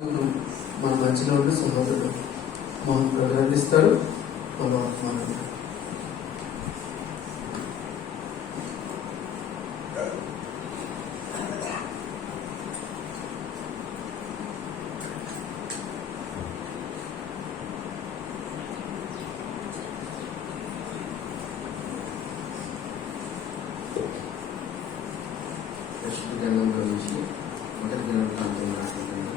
మన మధ్యలో ఉండి సహోదరుడు మోహన్ ప్రకటిస్తాడు. గ్రంథంలో నుంచి మొదటి దినవృత్తాంతం రాసుకుంటుంది.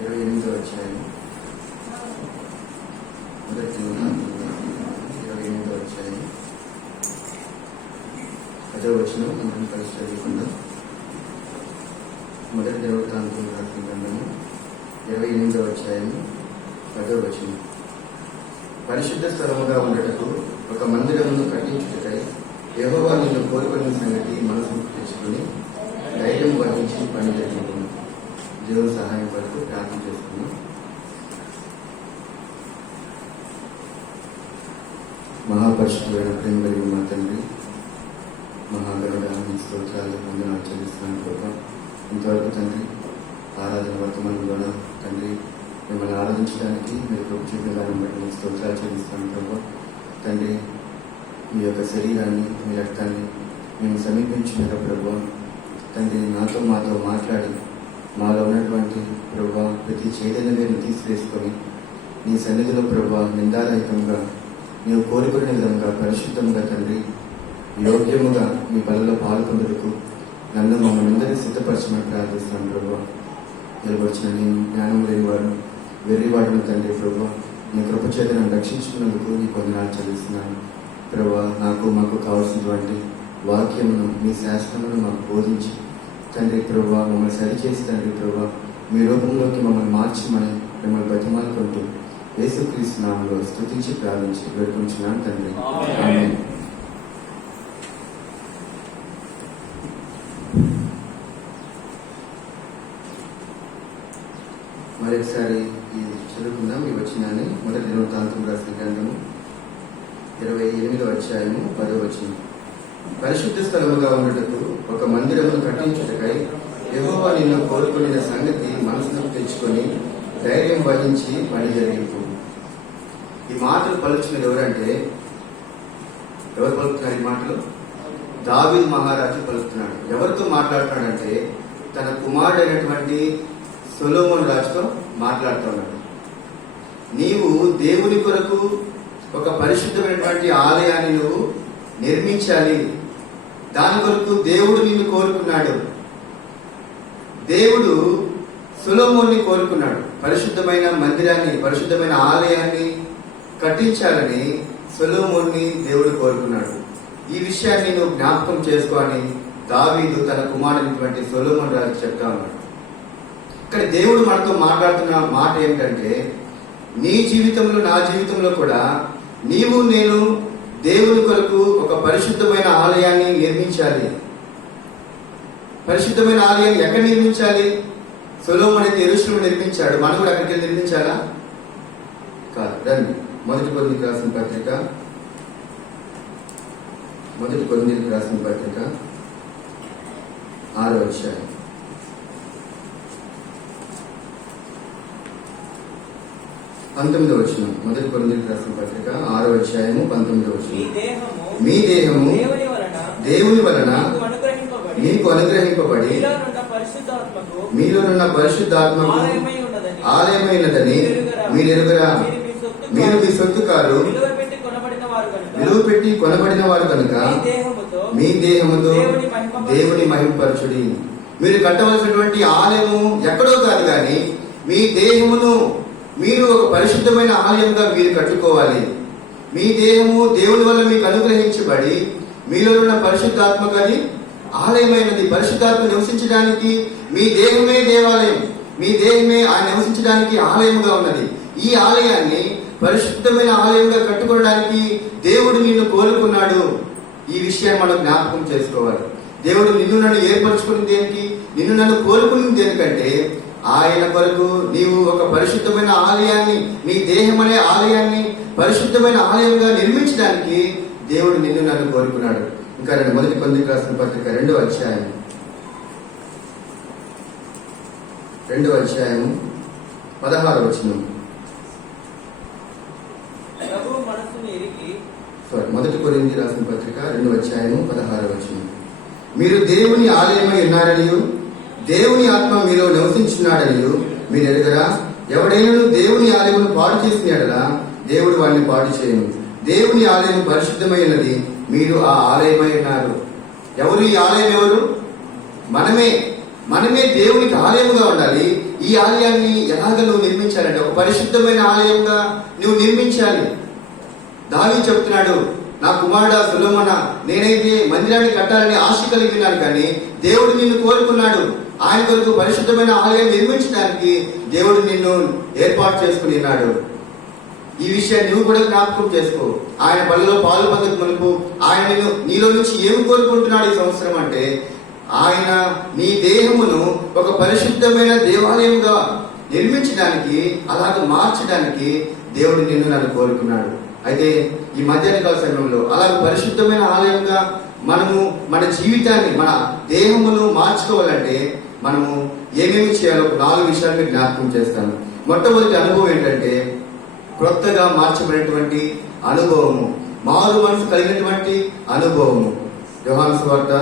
28వ అధ్యాయం. మొదటి దినవృత్తాంతం 28వ అధ్యాయం 10వ వచనం మనం కలిసి చదువుకుందాం. మొదటి దినవృత్తాంతం రాసిన గ్రంథము 28వ అధ్యాయం 10వ వచనం. పరిశుద్ధ స్థలముగా ఉండటకు ఒక మందిరమును కట్టించుటకై యెహోవా నిన్ను కోరుకున్న సంగతి మనసుకు తెచ్చుకొని ధైర్యం వహించి పని జరిగింది. దేవుని సహాయం కొరకు ప్రార్థన చేసుకున్నాం. మహాపరిశుద్ధుడైన ప్రేమ కలిగిన మా తండ్రి, మహాగరుడ మీ స్తోత్రాలు వందనాలు చెల్లిస్తున్నాను ప్రభావ. ఇంతవరకు తండ్రి ఆరాధన వర్తమానం ద్వారా తండ్రి మిమ్మల్ని ఆరాధించడానికి మీరు కృప చూపిన దాన్ని బట్టి మీకు స్తోత్రాలు చెల్లిస్తాను ప్రభావ. తండ్రి మీ యొక్క శరీరాన్ని మీ రక్తాన్ని మేము సమీపించిన ప్రభావ తండ్రి మాతో మాట్లాడి మాలో ఉన్నటువంటి ప్రభావ ప్రతి చైతన్యం తీసివేసుకొని నీ సన్నిధిలో ప్రభావ నిందారహితంగా నీవు కోరుకునే విధంగా పరిశుద్ధంగా తండ్రి యోగ్యముగా మీ బలలో పాల్పొందుటకు నన్ను మమ్మల్ని అందరినీ సిద్ధపరచమని ప్రార్థిస్తున్నాను ప్రభావ. నిలబడిచిన నీ జ్ఞానం లేనివాడు వెర్రివాడును తండ్రి ప్రభావ నీ కృపచేతను రక్షించుకున్నందుకు నీ వందనాలు చెల్లిస్తున్నాను ప్రభావ. మాకు కావాల్సినటువంటి వాక్యమును మీ శాస్త్రమును మాకు బోధించి తండ్రి ప్రభావ మమ్మల్ని సరిచేసి తండ్రి ప్రభావ మీ రూపంలోకి మమ్మల్ని మార్చమని మిమ్మల్ని బతిమాలుకుంటూ యేసుక్రీస్తు నామములో స్తుతించి ప్రార్థించి వేడుకుంటున్నాను తండ్రి. ఆమేన్. మరొకసారి చదువుకుందాం ఈ వచనాన్ని. మొదటి దినవృత్తాంతం రాసిన గ్రంథము 28వ అధ్యాయము 10వ వచనం. పరిశుద్ధ స్థలముగా ఉండటకు ఒక మందిరమును కట్టించుటకై యెహోవా నిన్ను కోరుకునే సంగతి మనసుకు తెచ్చుకొని ధైర్యం వహించి పని జరిగింపు. ఈ మాటలు పలుకుతున్నది ఎవరంటే, ఎవరు పలుకుతున్నారు ఈ మాటలు? దావీదు మహారాజు పలుకుతున్నాడు. ఎవరితో మాట్లాడుతున్నాడంటే తన కుమారుడైనటువంటి సొలొమోను రాజుతో మాట్లాడుతున్నాడు. నీవు దేవుని కొరకు ఒక పరిశుద్ధమైనటువంటి ఆలయాన్ని నువ్వు నిర్మించాలి. దాని కొరకు దేవుడు నిన్ను కోరుకున్నాడు. దేవుడు సొలొమోన్ని కోరుకున్నాడు. పరిశుద్ధమైన మందిరాన్ని, పరిశుద్ధమైన ఆలయాన్ని కట్టించాలని సొలొమోన్ని దేవుడు కోరుకున్నాడు. ఈ విషయాన్ని నువ్వు జ్ఞాపకం చేసుకోని దావీదు తన కుమారుడైనటువంటి సొలొమోను రాజు చెప్తా ఉన్నాడు. ఇక్కడ దేవుడు మనతో మాట్లాడుతున్న మాట ఏంటంటే, నీ జీవితంలో నా జీవితంలో కూడా నీవు నేను దేవుని కొరకు ఒక పరిశుద్ధమైన ఆలయాన్ని నిర్మించాలి. పరిశుద్ధమైన ఆలయాన్ని ఎక్కడ నిర్మించాలి? సొలొమోను అయితే యెరూషలేములో నిర్మించాడు. మనం కూడా అక్కడికి వెళ్ళి నిర్మించాలా? కాదు. రండి మొదటి కొరింథీయులకు రాసిన పత్రిక 6వ అధ్యాయం 19వ వచనం. మొదటి కొరింథీయులకు రాసిన పత్రిక 6వ అధ్యాయము 19వ వచనం. మీ దేహము దేవుని వలన మీకు అనుగ్రహింపబడి మీలోనున్న పరిశుద్ధాత్మకు ఆలయమైనదని మీరెరుగరా? మీరు మీ సొత్తు కారు, విలువ పెట్టి కొనబడిన వారు కనుక మీ దేహముతో దేవుని మహిమపరచుడి. మీరు కట్టవలసినటువంటి ఆలయము ఎక్కడో కాదు కానీ మీ దేహమును మీరు ఒక పరిశుద్ధమైన ఆలయంగా మీరు కట్టుకోవాలి. మీ దేహము దేవుని వల్ల మీకు అనుగ్రహించబడి మీలో ఉన్న పరిశుద్ధాత్మకని ఆలయమైనది. పరిశుద్ధాత్మ నివసించడానికి మీ దేహమే దేవాలయం. మీ దేహమే ఆయన నివసించడానికి ఆలయముగా ఉన్నది. ఈ ఆలయాన్ని పరిశుద్ధమైన ఆలయంగా కట్టుకోవడానికి దేవుడు నిన్ను కోరుకున్నాడు. ఈ విషయాన్ని మనం జ్ఞాపకం చేసుకోవాలి. దేవుడు నిన్ను నన్ను ఏర్పరచుకుని దేనికి? నిన్ను నన్ను కోరుకుని దేనికంటే ఆయన కొరకు నీవు ఒక పరిశుద్ధమైన ఆలయాన్ని, నీ దేహం అనే ఆలయాన్ని పరిశుద్ధమైన ఆలయంగా నిర్మించడానికి దేవుడు నిన్ను నన్ను కోరుకున్నాడు. ఇంకా నేను మొదటి కొరింథీయులకు రాసిన పత్రిక 2వ అధ్యాయం 16వ వచనం. మొదటి కొరింథీయులకు రాసిన పత్రిక 2వ అధ్యాయం 16వ వచనం. మీరు దేవుని ఆలయమై ఉన్నారనియు దేవుని ఆత్మ మీలో నివసించున్నాడనియు మీరు ఎరుగరా? ఎవడైనా దేవుని ఆలయమును పాడు చేసిన యెడల దేవుడు వాడిని పాడు చేయను. దేవుని ఆలయం పరిశుద్ధమైనది, మీరు ఆ ఆలయమై ఉన్నారు. ఎవరు ఈ ఆలయం? ఎవరు? మనమే దేవునికి ఆలయముగా ఉండాలి. ఈ ఆలయాన్ని ఎలాగ నువ్వు నిర్మించాలంటే ఒక పరిశుద్ధమైన ఆలయంగా నువ్వు నిర్మించాలి. దావీదు చెప్తున్నాడు, నా కుమారుడా సొలొమోనా, నేనైతే మందిరాన్ని కట్టాలని ఆశ కలిగి ఉన్నాను, కానీ దేవుడు నిన్ను కోరుకున్నాడు. ఆయన కొరకు పరిశుద్ధమైన ఆలయం నిర్మించడానికి దేవుడు నిన్ను ఏర్పాటు చేసుకుని ఉన్నాడు. ఈ విషయాన్ని నువ్వు కూడా జ్ఞాపకం చేసుకో. ఆయన బలలో పాలు పొందక మునుపు ఆయన నీలో నుంచి ఏమి కోరుకుంటున్నాడు ఈ సంవత్సరం అంటే, ఆయన నీ దేహమును ఒక పరిశుద్ధమైన దేవాలయంగా నిర్మించడానికి, అలాగ మార్చడానికి దేవుడు నిన్ను నన్ను కోరుకున్నాడు. అయితే ఈ మధ్యాహ్న కాల సమయంలో అలాగ పరిశుద్ధమైన ఆలయంగా మనము మన జీవితాన్ని, మన దేహమును మార్చుకోవాలంటే మనము ఏమేమి చేయాలో 4 విషయాలు జ్ఞాపకం చేస్తాను. మొట్టమొదటి అనుభవం ఏంటంటే క్రొత్తగా మార్చబడినటువంటి అనుభవము, మారు మనసు కలిగినటువంటి అనుభవము. యోహాను సువార్త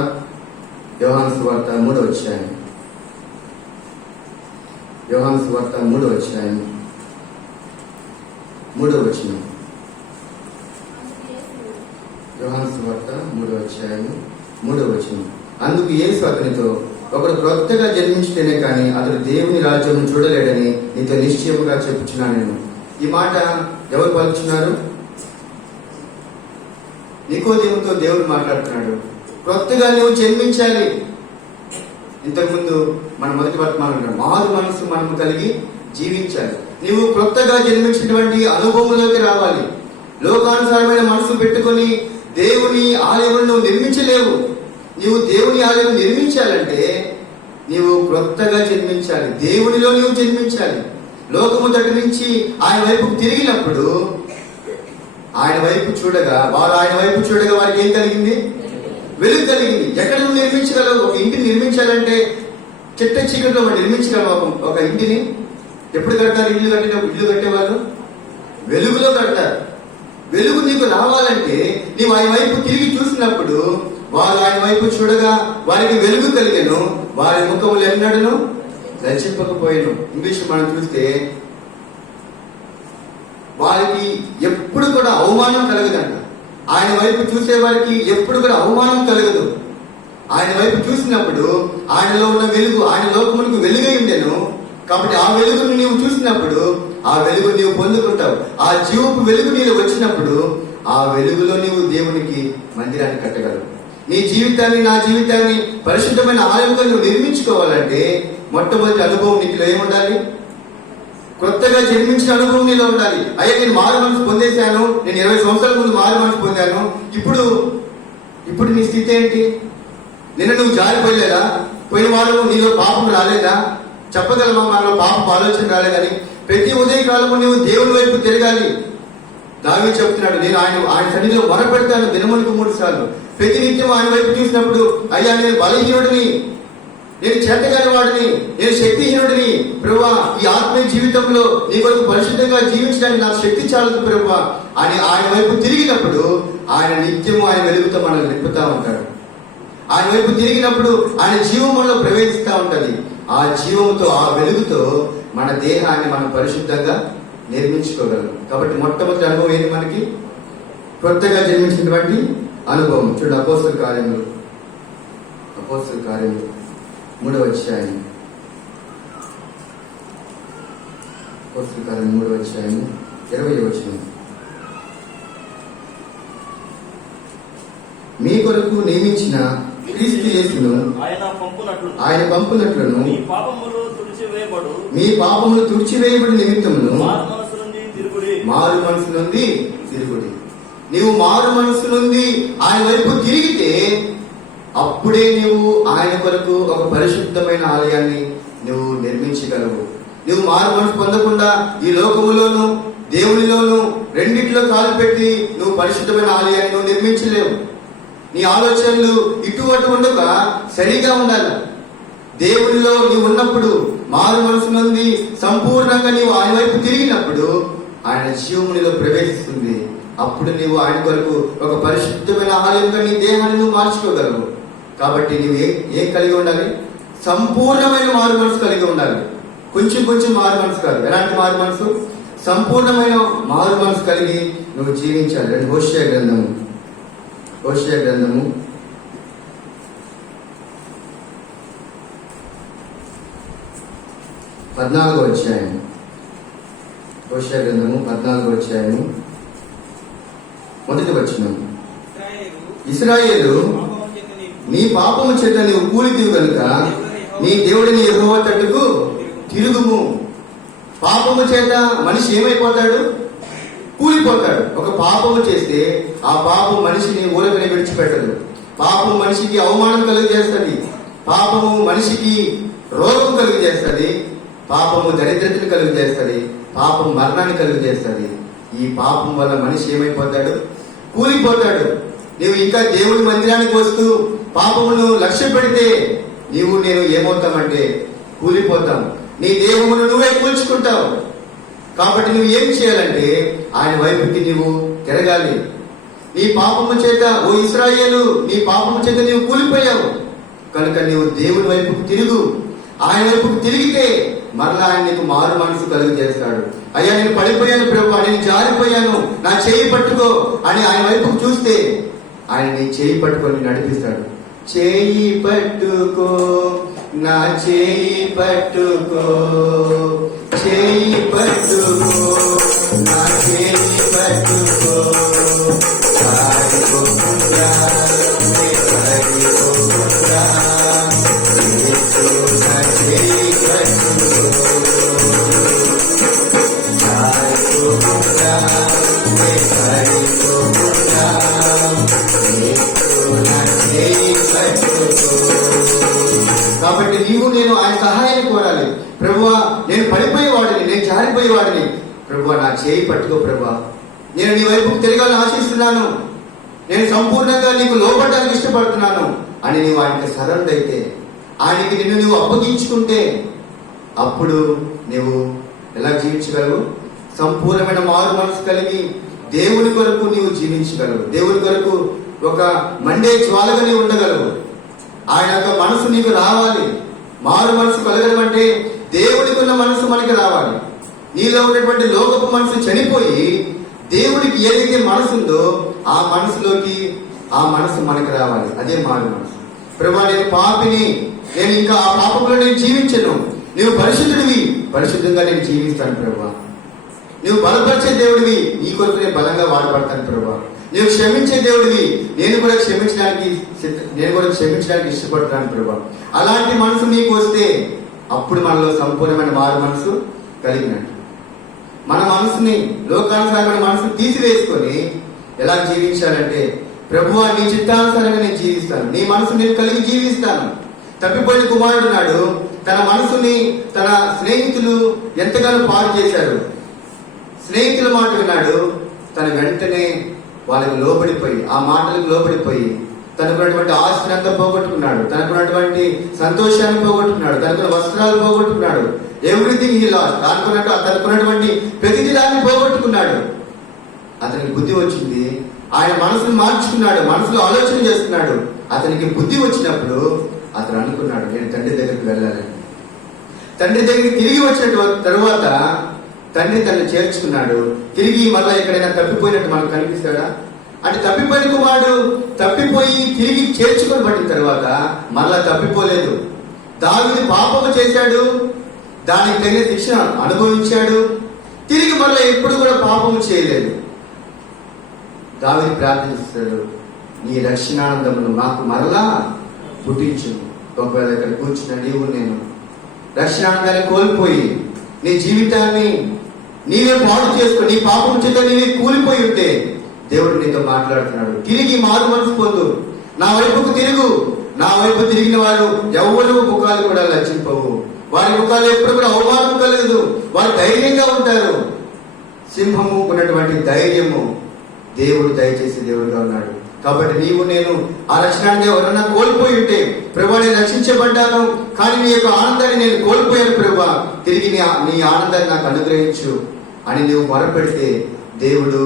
3వ అధ్యాయం. యోహాను సువార్త 3వ అధ్యాయం 3వ వచనం. యోహాను సువార్త 3వ అధ్యాయం 3వ వచనం. అందుకు యేసు అతనితో, ఒకడు క్రొత్తగా జన్మించితేనే కానీ అతడు దేవుని రాజ్యం చూడలేడని నీతో నిశ్చయముగా చెప్పుచున్నాను నేను. ఈ మాట ఎవరు పలుకుతున్నారు? నికోదేముతో దేవుడు మాట్లాడుతున్నాడు. క్రొత్తగా నువ్వు జన్మించాలి. ఇంతకుముందు మన మొదటి వర్తమానం మారు మనసు మనము కలిగి జీవించాలి. నువ్వు క్రొత్తగా జన్మించినటువంటి అనుభవంలోకి రావాలి. లోకానుసారమైన మనసు పెట్టుకొని దేవుని ఆలయం నువ్వు నిర్మించలేవు. నీవు దేవుని ఆలయం నిర్మించాలంటే నీవు క్రొత్తగా జన్మించాలి. దేవునిలో నీవు జన్మించాలి. లోకము తట్టు నుంచి ఆయన వైపుకు తిరిగినప్పుడు ఆయన వైపు చూడగా వారికి ఏం కలిగింది? వెలుగు కలిగింది. ఎక్కడ నువ్వు నిర్మించగలవు? ఒక ఇంటిని నిర్మించాలంటే చిట్ట చీకట్లో మనం నిర్మించగలవు. ఒక ఇంటిని ఎప్పుడు కడతారు? ఇల్లు కట్టేవాళ్ళు వెలుగులో కడతారు. వెలుగు నీకు రావాలంటే నీవు ఆయన వైపు తిరిగి చూసినప్పుడు వారు ఆయన వైపు చూడగా వారికి వెలుగు కలిగెను, వారి ముఖములు ఎన్నడను రచింపకపోయాను. ఇంగ్లీష్ మనం చూస్తే వారికి ఎప్పుడు కూడా అవమానం కలగదంట. ఆయన వైపు చూసే వారికి ఎప్పుడు కూడా అవమానం కలగదు. ఆయన వైపు చూసినప్పుడు ఆయనలో ఉన్న వెలుగు, ఆయన లోకమునకు వెలుగై ఉండెను. కాబట్టి ఆ వెలుగును నీవు చూసినప్పుడు ఆ వెలుగు నీవు పొందుకుంటావు. ఆ జీవపు వెలుగు నీలో వచ్చినప్పుడు ఆ వెలుగులో నీవు దేవునికి మందిరాన్ని కట్టగలవు. నీ జీవితాన్ని, నా జీవితాన్ని పరిశుద్ధమైన ఆలయంగా నువ్వు నిర్మించుకోవాలంటే మొట్టమొదటి అనుభవం నీలో ఏముండాలి? కొత్తగా జన్మించిన అనుభవం నీలో ఉండాలి. అయ్యా, నేను మారు మనసు పొందేశాను, నేను 20 సంవత్సరాల ముందు మారు మనసు పొందాను, ఇప్పుడు నీ స్థితి ఏంటి? నిన్న నువ్వు జారిపోయలేదా? పోయిన వారం నీలో పాపం రాలేదా? చెప్పగలమా మనలో పాపం ఆలోచన రాలేదని? ప్రతి ఉదయకాలము నువ్వు దేవుని వైపు తిరగాలి. దావీదు చెప్తున్నాడు, నేను ఆయన సన్నిధిలో మొరపెడతాను దినములకు 3 సార్లు. ప్రతి నిత్యం ఆయన వైపు చూసినప్పుడు, అయ్యా నేను బలహీనుడిని, నేను చేతగాని వాడిని, నేను శక్తిహీనుడిని ప్రభువా, ఈ ఆత్మీయ జీవితంలో నీ కొరకు పరిశుద్ధంగా జీవించడానికి నాకు శక్తి చాలదు ప్రభువా అని ఆయన వైపు తిరిగినప్పుడు ఆయన నిత్యము ఆయన వెలుగుతో మనల్ని నింపుతా ఉంటాడు. ఆయన వైపు తిరిగినప్పుడు ఆయన జీవములో ప్రవేశిస్తూ ఉంటది. ఆ జీవముతో, ఆ వెలుగుతో మన దేహాన్ని మనం పరిశుద్ధంగా నిర్మించుకోగలం. కాబట్టి మొట్టమొదటి అనుభవం ఏంటి మనకి? కొత్తగా జన్మించినటువంటి అనుభవం. చూడండి, అపోస్తల కార్యములు 3వ అధ్యాయం. అపోస్తల కార్యములు 3వ అధ్యాయం 20వ వచనం. మీ కొరకు నియమించిన క్రీస్తు యేసును ఆయన పంపునట్లును మీ పాపములు తుడిచివేయబడి నిమిత్తమును మారు మనసు నుండి తిరుగుడి. నీవు మారు మనసు నుండి ఆయన వైపు తిరిగితే అప్పుడే నీవు ఆయన కొరకు ఒక పరిశుద్ధమైన ఆలయాన్ని నువ్వు నిర్మించగలవు. నువ్వు మారు మనసు పొందకుండా ఈ లోకములోను దేవునిలోను రెండిట్లో కాలు పెట్టి నువ్వు పరిశుద్ధమైన ఆలయాన్ని నువ్వు నిర్మించలేవు. నీ ఆలోచనలు ఇటు అటు ఉండక సరిగా ఉండాలి. దేవునిలో నీవు ఉన్నప్పుడు, మారు మనసు నుండి సంపూర్ణంగా నీవు ఆయన వైపు తిరిగినప్పుడు ఆయన జీవమునిలో ప్రవేశిస్తుంది. అప్పుడు నీవు ఆయన కొరకు ఒక పరిశుద్ధమైన ఆలయంగా నీ దేహాన్ని నువ్వు మార్చుకోగలవు. కాబట్టి నీవు ఏం కలిగి ఉండాలి? సంపూర్ణమైన మారు మనసు కలిగి ఉండాలి. కొంచెం కొంచెం మారు మనసు కాదు. ఎలాంటి మారు మనసు? సంపూర్ణమైన మారు మనసు కలిగి నువ్వు జీవించాలి. హోషేయ గ్రంథము 14వ అధ్యాయం. హోషేయ గ్రంథము 14వ అధ్యాయము 1వ వచనం. ఇశ్రాయేలు, నీ పాపము చేత నీవు కూలితివి కనుక నీ దేవుడిని యెహోవా తట్టుకు తిరుగుము. పాపము చేత మనిషి ఏమైపోతాడు? కూలిపోతాడు. ఒక పాపము చేస్తే ఆ పాపం మనిషిని ఊరకనే విడిచిపెట్టదు. పాపం మనిషికి అవమానం కలుగజేస్తుంది. పాపము మనిషికి రోగం కలుగజేస్తుంది. పాపము దరిద్రతను కలుగజేస్తుంది. పాపం మరణాన్ని కలుగజేస్తుంది. ఈ పాపం వల్ల మనిషి ఏమైపోతాడు? కూలిపోతాడు. నీవు ఇంకా దేవుడి మందిరానికి వస్తూ పాపమును లక్ష్య పెడితే నీవు నేను ఏమవుతామంటే కూలిపోతాం. నీ దేహమును నువ్వే కూల్చుకుంటావు. కాబట్టి నువ్వు ఏం చేయాలంటే ఆయన వైపుకి నీవు తిరగాలి. నీ పాపము చేత, ఓ ఇశ్రాయేలు, నీ పాపము చేత నీవు కూలిపోయావు కనుక నీవు దేవుని వైపుకు తిరుగు. ఆయన వైపుకు తిరిగితే మరలా ఆయన నీకు మారు మనసు కలుగు చేస్తాడు. అయ్యా, నేను పడిపోయాను ప్రభువా, నేను జారిపోయాను, నా చేయి పట్టుకో అని ఆయన వైపుకు చూస్తే ఆయన నీ చేయి పట్టుకొని నడిపిస్తాడు. చేయి పట్టుకో, నా చేయి పట్టుకో, చేయి పట్టుకో, నా చేయి పట్టుకో, సారిపోకుండా, సారిపోకుండా, యేసు నా చేయి పట్టుకో, సారిపోకుండా, సారిపోకుండా, యేసు నా చేయి పట్టుకో. కాబట్టి నీవు నేను ఆయన సహాయాన్ని కోరాలి. ప్రభువా, నేను పడిపోయేవాడిని, నేను జారిపోయేవాడిని, ప్రభువా నా చేయి పట్టుకో, ప్రభువా నేను నీ వైపుకు తిరగాలని ఆశిస్తున్నాను, నేను సంపూర్ణంగా నీకు లోపడడానికి ఇష్టపడుతున్నాను అని నీవు ఆయనకి సరెండర్ అయితే, ఆయనకి నిన్ను నువ్వు అప్పగించుకుంటే అప్పుడు నువ్వు ఎలా జీవించగలవు? సంపూర్ణమైన మారు మనసు కలిగి దేవుని కొరకు నీవు జీవించగలవు. దేవుని కొరకు ఒక మండే జ్వాలగా నీవు ఉండగలవు. ఆయన యొక్క మనసు నీకు రావాలి. మారు మనసు కలగడం అంటే దేవుడికి ఉన్న మనసు మనకి రావాలి. నీలో ఉన్నటువంటి లోకపు మనసు చనిపోయి దేవుడికి ఏదైతే మనసు ఉందో ఆ మనసులోకి ఆ మనసు మనకి రావాలి. అదే మారు మనసు. ప్రభువా, నేను పాపిని, నేను ఇంకా ఆ పాపంలో నేను జీవించను, నువ్వు పరిశుద్ధుడివి, పరిశుద్ధంగా నేను జీవిస్తాను ప్రభువా. నువ్వు బలపరిచే దేవుడివి, నీ కొరకు నేను బలంగా వాడబడతాను ప్రభువా. నువ్వు క్షమించే దేవుడివి, నేను కూడా క్షమించడానికి ఇష్టపడతాను ప్రభువా. అలాంటి మనసు నీకు వస్తే అప్పుడు మనలో సంపూర్ణమైన మారు మనసు కలిగినట్టు. మన మనసుని, లోకానుసారమైన మనసు తీసివేసుకొని ఎలా జీవించాలంటే, ప్రభువా నీ చిత్తానుసారంగా నేను జీవిస్తాను, నీ మనసు నేను కలిగి జీవిస్తాను. తప్పిపోయిన కుమారుడు నాడు తన మనసుని తన స్నేహితులు ఎంతగానో పాడు చేశారు. స్నేహితుల మాట విన్నాడు, తన వెంటనే వాళ్ళకి లోబడిపోయి, ఆ మాటలకు లోబడిపోయి తనకున్నటువంటి ఆస్తిని అంతా పోగొట్టుకున్నాడు, తనకున్నటువంటి సంతోషాన్ని పోగొట్టుకున్నాడు, తనకున్న వస్త్రాలు పోగొట్టుకున్నాడు. Everything he lost. తనకున్నటువంటి ప్రతిదీ దాన్ని పోగొట్టుకున్నాడు. అతనికి బుద్ధి వచ్చింది, ఆయన మనసును మార్చుకున్నాడు, మనసులో ఆలోచన చేస్తున్నాడు. అతనికి బుద్ధి వచ్చినప్పుడు అతను అనుకున్నాడు, నేను తండ్రి దగ్గరికి వెళ్ళాలని. తండ్రి దగ్గరికి తిరిగి వచ్చిన తర్వాత తండ్రి తనని చేర్చుకున్నాడు. తిరిగి మళ్ళా ఎక్కడైనా తప్పిపోయినట్టు మనకు కనిపిస్తాడా? అంటే తప్పిపోయిన కుమారుడు తప్పిపోయి తిరిగి చేర్చుకొని పట్టిన తర్వాత మళ్ళా తప్పిపోలేదు. దావీదు పాపము చేశాడు, దానికి తగిన శిక్ష అనుభవించాడు, తిరిగి మళ్ళీ ఎప్పుడు కూడా పాపము చేయలేదు. దావీదు ప్రార్థిస్తాడు, నీ రక్షణానందమును మాకు మరలా పుట్టించు. ఒకవేళ ఇక్కడ కూర్చున్న నీవు నేను రక్షణానందాన్ని కోల్పోయి నీ జీవితాన్ని నీవే పాడు చేసుకో, నీ పాపం చేత నీవే కూలిపోయి ఉంటే దేవుడు నీతో మాట్లాడుతున్నాడు. తిరిగి మారు మనసు పొందు, నా వైపుకు తిరుగు. నా వైపు తిరిగిన వారు ఎవరు ముఖాలు కూడా లజ్జింపవు, వారి ముఖాలు ఎప్పుడు కూడా అవమానం కలగదు, వారు ధైర్యంగా ఉంటారు. సింహము ఉన్నటువంటి ధైర్యము దేవుడు దయచేసి దేవుడుగా ఉన్నాడు. కాబట్టి నీవు నేను ఆ రక్షణాన్ని ఎవరన్నా కోల్పోయి ఉంటే, ప్రభా నేను రక్షించబడ్డాను కానీ నీ యొక్క ఆనందాన్ని నేను కోల్పోయాను ప్రభా, తిరిగి నీ ఆనందాన్ని నాకు అనుగ్రహించు అని నువ్వు మొరపెడితే దేవుడు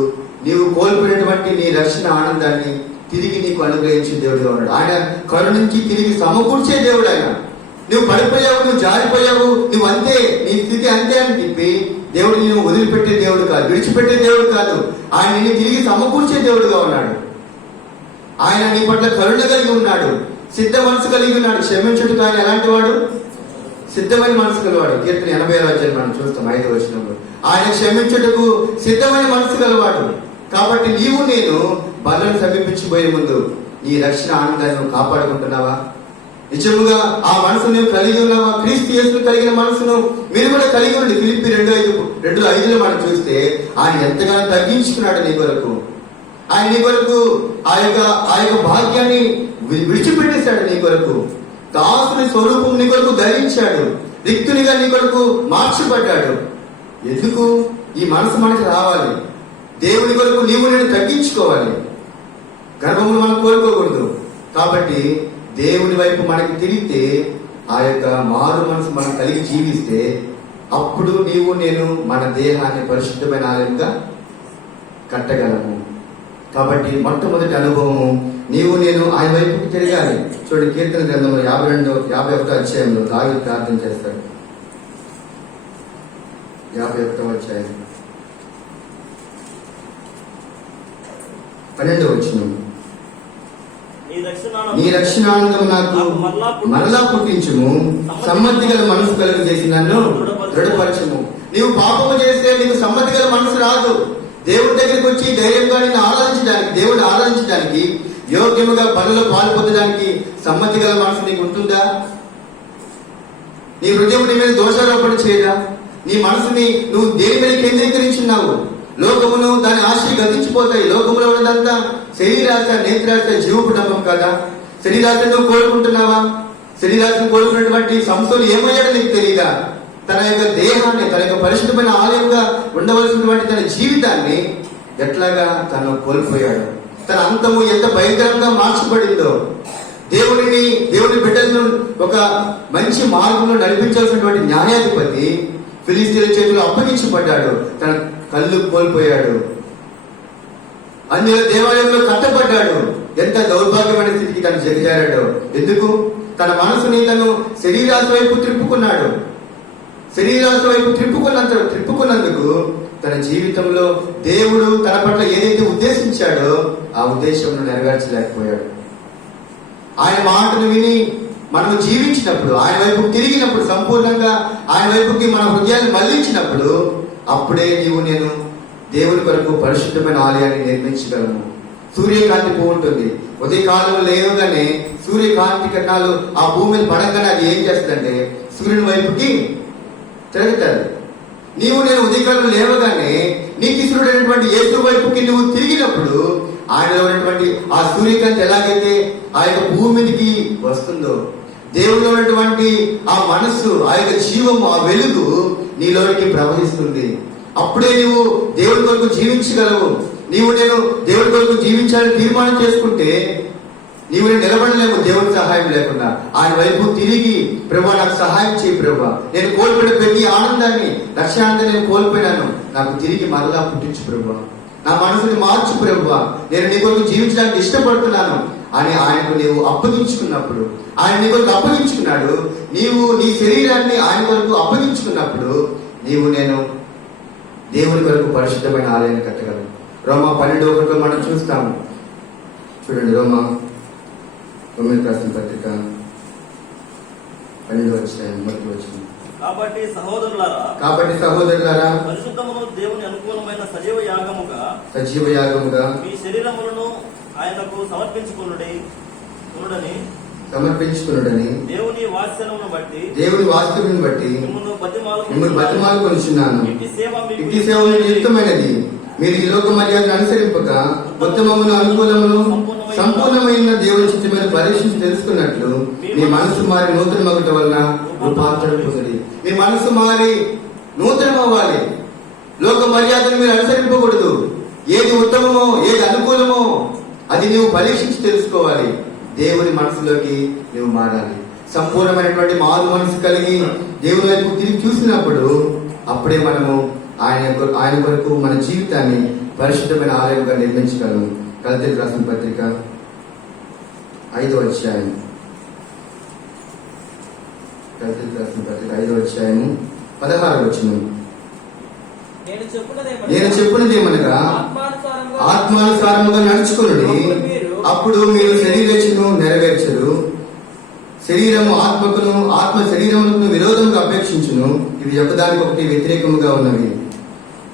నీవు కోల్పోయినటువంటి నీ రక్షణ ఆనందాన్ని తిరిగి నీకు అనుగ్రహించిన దేవుడుగా ఉన్నాడు. ఆయన కరుణించి తిరిగి సమకూర్చే దేవుడు ఆయన. నువ్వు పడిపోయావు, నువ్వు జారిపోయావు, నువ్వు అంతే, నీ స్థితి అంతే అని చెప్పి దేవుడు నువ్వు వదిలిపెట్టే దేవుడు కాదు, విడిచిపెట్టే దేవుడు కాదు. ఆయన నిన్ను తిరిగి సమకూర్చే దేవుడుగా ఉన్నాడు. ఆయన నీ పట్ల కరుణ కలిగి ఉన్నాడు, సిద్ధ మనసు కలిగి ఉన్నాడు. క్షమించుటకు ఆయన ఎలాంటి వాడు? సిద్ధమైన మనసు గలవాడు. కీర్తన 80 మనం చూస్తాం 5వ వచనంలో. ఆయన క్షమించుటకు సిద్ధమైన మనసు గలవాడు. కాబట్టి నీవు నేను బలను సమీపించిపోయే ముందు నీ రక్షణ ఆనందాన్ని నువ్వు కాపాడుకుంటున్నావా? నిజముగా ఆ మనసు నువ్వు కలిగి ఉన్నావా? క్రీస్తు యేసును కలిగిన మనసును మీరు కూడా కలిగి ఉండి. ఫిలిప్పీ 2:5 మనం చూస్తే ఆయన ఎంతగానో తగ్గించుకున్నాడు నీ కొరకు. ఆయన నీ కొరకు ఆ యొక్క భాగ్యాన్ని విడిచిపెట్టేశాడు నీ కొరకు. దాసుని స్వరూపం నీ కొరకు ధరించాడు, రిక్తునిగా నీ కొరకు మార్చబడ్డాడు. ఎందుకు? ఈ మనసు మనకి రావాలి. దేవుని కొరకు నీవు నేను తగ్గించుకోవాలి. గర్వములు మనం కోరుకోకూడదు. కాబట్టి దేవుని వైపు మనకి తిరిగితే, ఆ యొక్క మారు మనసు మనం కలిగి జీవిస్తే, అప్పుడు నీవు నేను మన దేహాన్ని పరిశుద్ధమైన ఆలయంగా కట్టగలము. కాబట్టి మొట్టమొదటి అనుభవము నీవు నేను ఆయన వైపుకి తిరగాలి. చూడండి, కీర్తన గ్రంథంలో 51వ అధ్యాయంలో దావీదు ప్రార్థన చేస్తాడు. 51వ అధ్యాయం 12వ వచనం. నీ రక్షణానందము నాకు మరలా పుట్టించుము, సమ్మతి గల మనసు కలుగు చేసి నన్ను దృఢపరచము. నీవు పాపము చేస్తే నీకు సమ్మతి గల మనసు రాదు. దేవుడి దగ్గరికి వచ్చి ధైర్యంగా నిన్ను ఆరాధించడానికి, దేవుడిని ఆరాధించడానికి, యోగ్యముగా పనులు పాలు పొందడానికి సమ్మతి గల మనసు నీకు ఉంటుందా? నీ హృదయం నీ మీద దోషారోపణ చేయదా? నీ మనసుని నువ్వు దేని మీద కేంద్రీకరించున్నావు? లోకమును దాని ఆశ గతించిపోతాయి. లోకములో ఉన్నదంతా శరీరాశ, నేత్రాశ, జీవ కుటుంబం కదా. శరీరాశ నువ్వు కోరుకుంటున్నావా? శరీరాశను కోరుకున్నటువంటి సంస్థలు ఏమయ్యాడో నీకు తెలియదా? తన యొక్క దేహాన్ని, తన యొక్క పరిశుద్ధమైన ఆలయంగా ఉండవలసినటువంటి తన జీవితాన్ని ఎట్లాగా తను కోల్పోయాడు. తన అంతము ఎంత భయంకరంగా మార్చబడిందో. దేవుని బిడ్డలను ఒక మంచి మార్గంలో నడిపించాల్సినటువంటి న్యాయాధిపతి ఫిలిస్తీన్ల చేతిలో అప్పగించబడ్డాడు. తన కళ్ళు కోల్పోయాడు. అందులో దేవాలయంలో కట్టబడ్డాడు. ఎంత దౌర్భాగ్యమైన స్థితికి తను జరిగాడో. ఎందుకు? తన మనసుని తను శరీరాశ వైపు త్రిప్పుకున్నాడు. శరీరాశ వైపు త్రిప్పుకున్నందుకు తన జీవితంలో దేవుడు తన పట్ల ఏదైతే ఉద్దేశించాడో ఆ ఉద్దేశంలో నెరవేర్చలేకపోయాడు. ఆయన మాటను విని మనము జీవించినప్పుడు, ఆయన వైపు తిరిగినప్పుడు, సంపూర్ణంగా ఆయన వైపుకి మన హృదయాన్ని మళ్లించినప్పుడు, అప్పుడే నీవు నేను దేవుని కొరకు పరిశుద్ధమైన ఆలయాన్ని నిర్మించగలము. సూర్యకాంతి పువ్వు ఉంటుంది. ఉదయకాలం లేవగానే సూర్యకాంతి కిరణాలు ఆ భూమి మీద పడగానే అది ఏం చేస్తుందంటే సూర్యుని వైపుకి తిరుగుతుంది. నీవు నేను ఉదయకాలం లేవగానే నీతిశుడైనటువంటి యేసు వైపుకి నువ్వు తిరిగినప్పుడు ఆయనలో ఉన్నటువంటి ఆ సూర్యకాంతి ఎలాగైతే ఆ యొక్క భూమి మీదకి వస్తుందో, దేవుడిలో ఉన్నటువంటి ఆ మనస్సు, ఆ యొక్క జీవము, ఆ వెలుగు నీలోనికి ప్రవహిస్తుంది. అప్పుడే నీవు దేవుడి కొరకు జీవించగలవు. నీవు నేను దేవుడి కొరకు జీవించాలని తీర్మానం చేసుకుంటే నీవు నేను నిలబడలేము దేవుడి సహాయం లేకుండా. ఆయన వైపు తిరిగి, ప్రభా నాకు సహాయం చేయి ప్రభా, నేను కోల్పోయిన ప్రతి ఆనందాన్ని, లక్ష్యాన్ని నేను కోల్పోయినాను, నాకు తిరిగి మరలా పుట్టించు ప్రభా, నా మనసుని మార్చు ప్రభా, నేను నీ కొరకు జీవించడానికి ఇష్టపడుతున్నాను అని ఆయనకు నీవు అప్పగించుకున్నప్పుడు, ఆయన నీ కొరకు అప్పగించుకున్నాడు. నీవు నీ శరీరాన్ని ఆయన కొరకు అప్పగించుకున్నప్పుడు నీవు నేను దేవుని కొరకు పరిశుద్ధమైన ఆలయాన్ని కట్టగలను. రోమా 12:1 మనం చూస్తాము. చూడండి, రోమా 9 రాసిన పత్రిక 12వ అధ్యాయం 1వ వచనం. కాబట్టి సహోదరులారా, పరిశుద్ధమును దేవుని అనుకూలమైన సజీవ యాగముగా మీ శరీరములను ఆయనకు సమర్పించుకొనుడని దేవుని వాత్సల్యమును బట్టి మిమ్మల్ని బతిమాలుకొనుచున్నాను. ఇట్టి సేవ యుక్తమైనది. మీరు ఈ లోక మర్యాదను అనుసరింపక ఉత్తమమును, అనుకూలమును, సంపూర్ణమైన దేవుని చిత్తమైన పరీక్షించి తెలుసుకున్నట్లు మీ మనసు మారి నూతన మగుట వలన రూపాంతరం పొంది. మీ మనసు మారి నూతనం అవ్వాలి. లోక మర్యాదను మీరు అనుసరింపకూడదు. ఏది ఉత్తమమో, ఏది అనుకూలమో అది నువ్వు పరీక్షించి తెలుసుకోవాలి. దేవుని మనసులోకి నువ్వు మారాలి. సంపూర్ణమైనటువంటి మారు మనసు కలిగి దేవుని వైపు తిరిగి చూసినప్పుడు అప్పుడే మనము ఆయన కొరకు మన జీవితాన్ని పరిశుద్ధమైన ఆలయంగా నిర్మించగలము. గలతీయులకు రాసిన పత్రిక 5వ అధ్యాయం, గలతీయులకు రాసిన పత్రిక 5వ అధ్యాయము 16వ వచనం. నేను చెప్పున్నది ఏమనగా ఆత్మానుసారముగా నడుచుకుని అప్పుడు మీరు శరీరను నెరవేర్చరు. శరీరము ఆత్మకును, ఆత్మ శరీరములకు విరోధముగా అపేక్షించును. ఇవి ఒకదానికొకటి వ్యతిరేకముగా ఉన్నవి.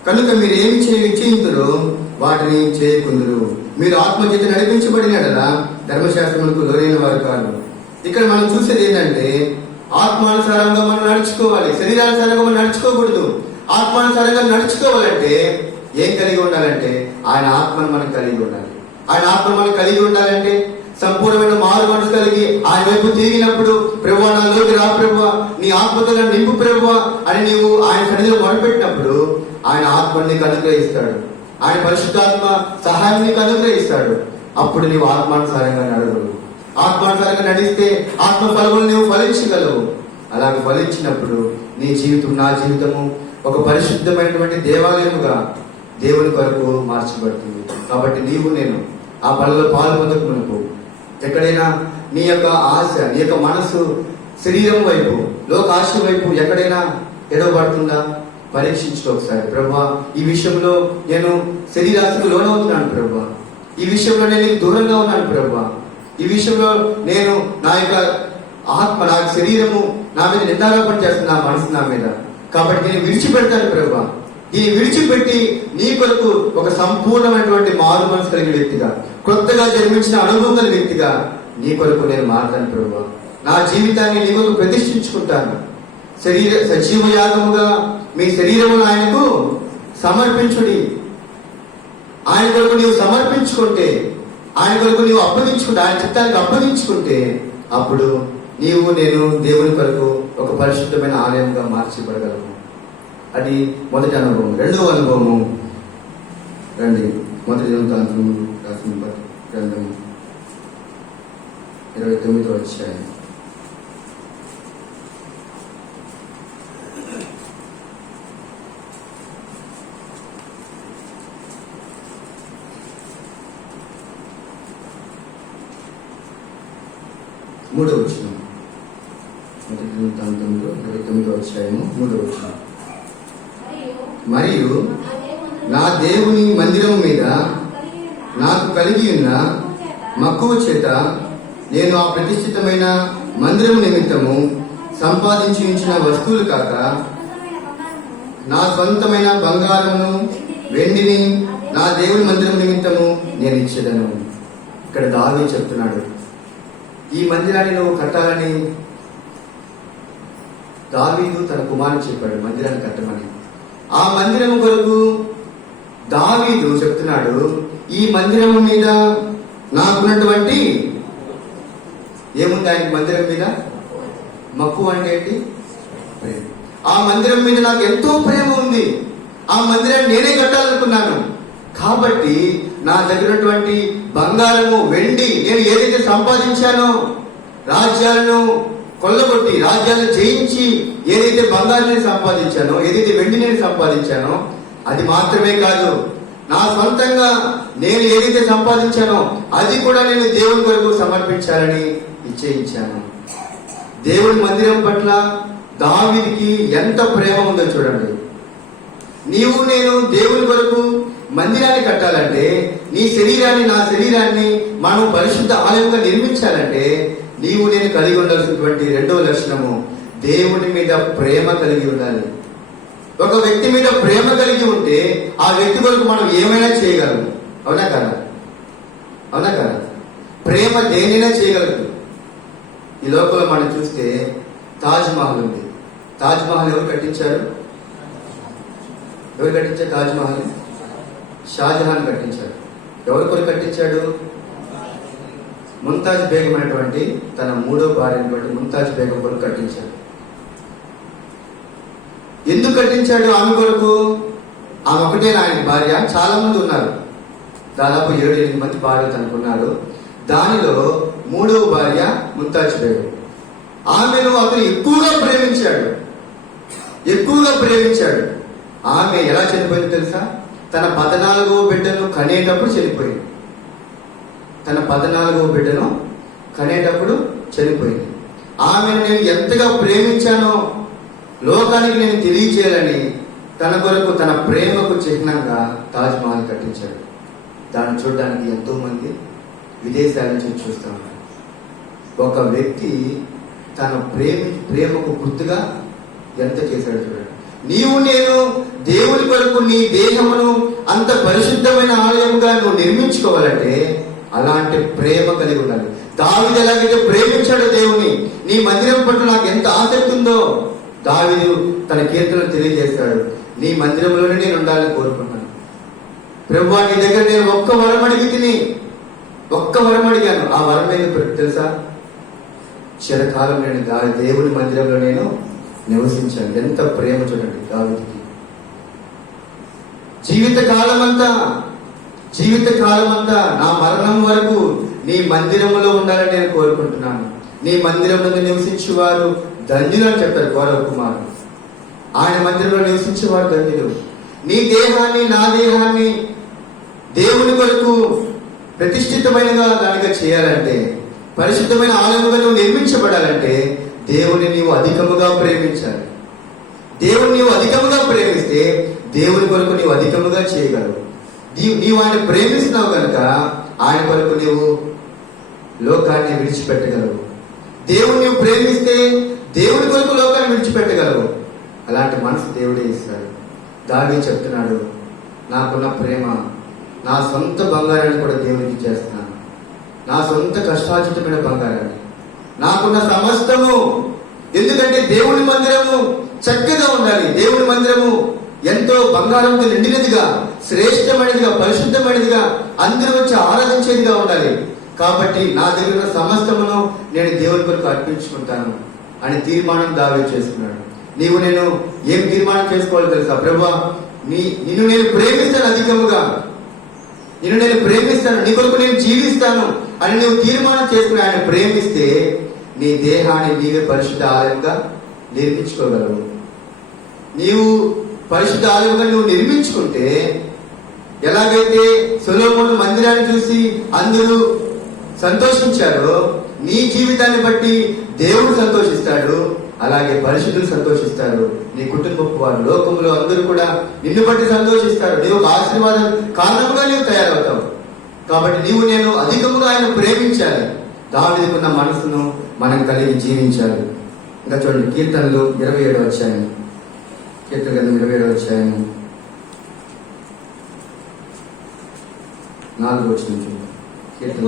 కనుక మీరు ఏమి నిశ్చయింతురో వాటిని చేయకుందురు. మీరు ఆత్మ చేత నడిపించబడినట్లా ధర్మశాస్త్రములకు లోనైన వారు కాదు. ఇక్కడ మనం చూసేది ఏంటంటే ఆత్మానుసారంగా మనం నడుచుకోవాలి, శరీరానుసారంగా మనం నడుచుకోకూడదు. ఆత్మానుసారంగా నడుచుకోవాలంటే ఏం కలిగి ఉండాలంటే ఆయన ఆత్మను మనం కలిగి ఉండాలి. ఆయన ఆత్మ మనం కలిగి ఉండాలంటే సంపూర్ణమైన మారు మనసు కలిగి ఆయన వైపు తిరిగినప్పుడు ప్రభువా నాలోకి రా ప్రభువా, నీ ఆత్మతో నింపు ప్రభువా అని నీవు ఆయన సన్నిధిలో మొదలుపెట్టినప్పుడు ఆయన ఆత్మని నీకు అనుగ్రహిస్తాడు. ఆయన పరిశుద్ధాత్మ సహాయం నీకు అనుగ్రహిస్తాడు. అప్పుడు నీవు ఆత్మానుసారంగా నడవగలవు. ఆత్మానుసారంగా నడిస్తే ఆత్మ ఫలములు నీవు ఫలించగలవు. అలాగే ఫలించినప్పుడు నీ జీవితం, నా జీవితము ఒక పరిశుద్ధమైనటువంటి దేవాలయముగా దేవుని కొరకు మార్చబడుతుంది. కాబట్టి నీవు నేను ఆ పనుల్లో పాలు పొందకు ఎక్కడైనా నీ యొక్క ఆశ, నీ యొక్క మనసు శరీరం వైపు, లోక ఆశ వైపు ఎక్కడైనా ఎడవబడుతుందా పరీక్షించుకో ఒకసారి. ప్రభువా, ఈ విషయంలో నేను శరీరాశకు లోనవుతున్నాను ప్రభువా, ఈ విషయంలో నేను నీకు దూరంగా ఉన్నాను ప్రభువా, ఈ విషయంలో నేను నా యొక్క ఆత్మ, నా శరీరము నా మీద నిందారోపణ చేస్తున్నా, నా మనసు నా మీద. కాబట్టి నేను విడిచిపెడతాను ప్రభువా. దీన్ని విడిచిపెట్టి నీ కొరకు ఒక సంపూర్ణమైనటువంటి మారు మనసు కలిగిన వ్యక్తిగా, కొత్తగా జన్మించిన అనుభవం కలిగిన వ్యక్తిగా నీ కొరకు నేను మారుతాను ప్రభువా. నా జీవితాన్ని నీ కొరకు ప్రతిష్ఠించుకుంటాను. సజీవ యాగముగా మీ శరీరమును ఆయనకు సమర్పించుడి. ఆయన కొరకు నీవు సమర్పించుకుంటే, ఆయన కొరకు నీవు అప్పగించుకుంటే, ఆయన చిత్తానికి అప్పగించుకుంటే అప్పుడు నీవు నేను దేవుని కొరకు ఒక పరిశుద్ధమైన ఆలయంగా మార్చబడగలము. అది మొదటి అనుభవం. రెండవ అనుభవము రండి, మొదటి దినవృత్తాంతము రాసిన గ్రంథము 29వ అధ్యాయం. మూడవ వచనం. మొదటి దినవృత్తాంతములో 29వ అధ్యాయము 3వ వచనం. మరియు నా దేవుని మందిరం మీద నాకు కలిగి ఉన్న మక్కువ చేత నేను ఆ ప్రతిష్ఠితమైన మందిరం నిమిత్తము సంపాదించి ఉంచిన వస్తువులు కాక నా స్వంతమైన బంగారమును వెండిని నా దేవుని మందిరం నిమిత్తము నేను ఇచ్చేదను. ఇక్కడ దావీదు చెప్తున్నాడు, ఈ మందిరాన్ని నువ్వు కట్టాలని దావీదు తన కుమారుడు చెప్పాడు, మందిరాన్ని కట్టమని. ఆ మందిరం కొరకు దావీదు చెప్తున్నాడు, ఈ మందిరం మీద నాకున్నటువంటి ఏముంది, ఆయన మందిరం మీద మక్కువ అంటే ఏంటి? ప్రేమ. ఆ మందిరం మీద నాకు ఎంతో ప్రేమ ఉంది. ఆ మందిరాన్ని నేనే కట్టాలనుకున్నాను. కాబట్టి నా దగ్గర బంగారము, వెండి, నేను ఏదైతే సంపాదించానో, రాజ్యాలను కొల్లగొట్టి రాజ్యాలను జయించి ఏదైతే బంగారాన్ని సంపాదించానో, ఏదైతే వెండిని సంపాదించానో, అది మాత్రమే కాదు, నా సొంతంగా నేను ఏదైతే సంపాదించానో అది కూడా నేను దేవుని కొరకు సమర్పించాలని నిశ్చయించాను. దేవుని మందిరం పట్ల దావీదుకి ఎంత ప్రేమ ఉందో చూడండి. నీవు నేను దేవుని కొరకు మందిరాన్ని కట్టాలంటే, నీ శరీరాన్ని, నా శరీరాన్ని మనం పరిశుద్ధ ఆలయంగా నిర్మించాలంటే నీవు నేను కలిగి ఉండాల్సినటువంటి రెండవ లక్షణము దేవుని మీద ప్రేమ కలిగి ఉండాలి. ఒక వ్యక్తి మీద ప్రేమ కలిగి ఉంటే ఆ వ్యక్తి కొరకు మనం ఏమైనా చేయగలం. అవునా కదా? అవునా కదా? ప్రేమ దేనినా చేయగలదు. ఈ లోకంలో మనం చూస్తే తాజ్ మహల్ ఉంది. తాజ్ మహల్ ఎవరు కట్టించారు? ఎవరు కట్టించారు తాజ్ మహల్? షాజహాన్ కట్టించాడు. ఎవరి కొరకు కట్టించాడు? ముంతాజ్ బేగం అనేటువంటి తన మూడో భార్య అయినటువంటి ముంతాజ్ బేగం కొరకు కట్టించాడు. ఎందుకు కట్టించాడు ఆమె కొరకు? ఆమె ఒకటే ఆయన భార్య. చాలా మంది ఉన్నారు, దాదాపు 7-8 మంది భార్య తనకున్నారు. దానిలో 3వ భార్య ముంతాజ్ బేగం. ఆమెను అతను ఎక్కువగా ప్రేమించాడు. ఆమె ఎలా చనిపోయిందో తెలుసా? తన 14వ బిడ్డను కనేటప్పుడు చనిపోయింది. ఆమెను నేను ఎంతగా ప్రేమించానో లోకానికి నేను తెలియచేయాలని తన కొరకు తన ప్రేమకు చిహ్నంగా తాజ్ మహల్ కట్టించాడు. దాన్ని చూడడానికి ఎంతో మంది విదేశాల నుంచి చూస్తూ ఉన్నారు. ఒక వ్యక్తి తన ప్రేమకు గుర్తుగా ఎంత చేశాడు చూడండి. నీవు నేను దేవుని కొరకు నీ దేహమును అంత పరిశుద్ధమైన ఆలయంగా నువ్వు నిర్మించుకోవాలంటే అలాంటి ప్రేమ కలిగి ఉండాలి. దావీదు ఎలాగైతే ప్రేమించాడో దేవుని, నీ మందిరం పట్ల నాకు ఎంత ఆసక్తి ఉందో దావీదు తన కీర్తనలు తెలియజేస్తాడు. నీ మందిరంలోనే నేను ఉండాలని కోరుకున్నాను ప్రభువా, నీ దగ్గర నేను ఒక్క వరం అడిగాను. ఆ వరం ఏంటో తెలుసా? చిరకాలం నేను దేవుని మందిరంలో నేను నివసించాను. ఎంత ప్రేమ చూడండి దావీదుకి. జీవితకాలం అంతా నా మరణం వరకు నీ మందిరంలో ఉండాలని నేను కోరుకుంటున్నాను. నీ మందిరంలో నివసించేవారు ధన్యులు అని చెప్పారు గౌరవ కుమారుడు. ఆయన మందిరంలో నివసించేవారు ధన్యులు. నీ దేహాన్ని, నా దేహాన్ని దేవుని కొరకు ప్రతిష్ఠితమైనగా దానిగా చేయాలంటే, పరిశుద్ధమైన ఆలయముగా నువ్వు నిర్మించబడాలంటే దేవుని నీవు అధికముగా ప్రేమించాలి. దేవుని నీవు అధికముగా ప్రేమిస్తే దేవుని కొరకు నీవు అధికముగా చేయగలవు. నీవు ఆయన ప్రేమిస్తున్నావు కనుక ఆయన కొరకు నీవు లోకాన్ని విడిచిపెట్టగలవు. దేవుని నీవు ప్రేమిస్తే దేవుని కొరకు లోకాన్ని విడిచిపెట్టగలవు. అలాంటి మనసు దేవుడే ఇస్తాడు. దావీదు చెప్తున్నాడు, నాకున్న ప్రేమ, నా సొంత బంగారాన్ని కూడా దేవునికి చేస్తున్నాను. నా సొంత కష్టార్జితమైన బంగారాన్ని, నాకున్న సమస్తము. ఎందుకంటే దేవుని మందిరము చక్కగా ఉండాలి. దేవుని మందిరము ఎంతో బంగారంతో నిండినదిగా, శ్రేష్టమైనదిగా, పరిశుద్ధమైనదిగా, అందరూ వచ్చి ఆరాధించేదిగా ఉండాలి. కాబట్టి నా దగ్గర ఉన్న సమస్తమును నేను దేవుని కొరకు అర్పించుకుంటాను అని తీర్మానం దావీదు చేసుకున్నాడు. నీవు నేను ఏం తీర్మానం చేసుకోవాలి తెలుసా? ప్రభువా, నిన్ను నేను ప్రేమిస్తాను, అధికముగా నిన్ను నేను ప్రేమిస్తాను, నీ కొరకు నేను జీవిస్తాను అని నువ్వు తీర్మానం చేసుకుని ఆయన ప్రేమిస్తే నీ దేహాన్ని నీవే పరిశుద్ధ ఆలయంగా నిర్మించుకోగలవు. నీవు పరిశుద్ధ ఆలయంగా నువ్వు నిర్మించుకుంటే, ఎలాగైతే సొలొమోను మందిరాన్ని చూసి అందరూ సంతోషించారో నీ జీవితాన్ని బట్టి దేవుడు సంతోషిస్తాడు. అలాగే పరిశుద్ధులు సంతోషిస్తారు. నీ కుటుంబపు వారు, లోకంలో అందరూ కూడా నిన్ను బట్టి సంతోషిస్తారు. నీవు ఒక ఆశీర్వాదం కారణంగా నీవు తయారవుతావు. కాబట్టి నీవు నేను అధికముగా ఆయన ప్రేమించాలి. దావీదుకున్న మనసును మనం కలిగి జీవించాలి. ఇంకా చూడండి, కీర్తనలు 27వ అధ్యాయం, కీర్తన గ్రంథం 27వ అధ్యాయం 4వ వచనం చూడండి. కీర్తన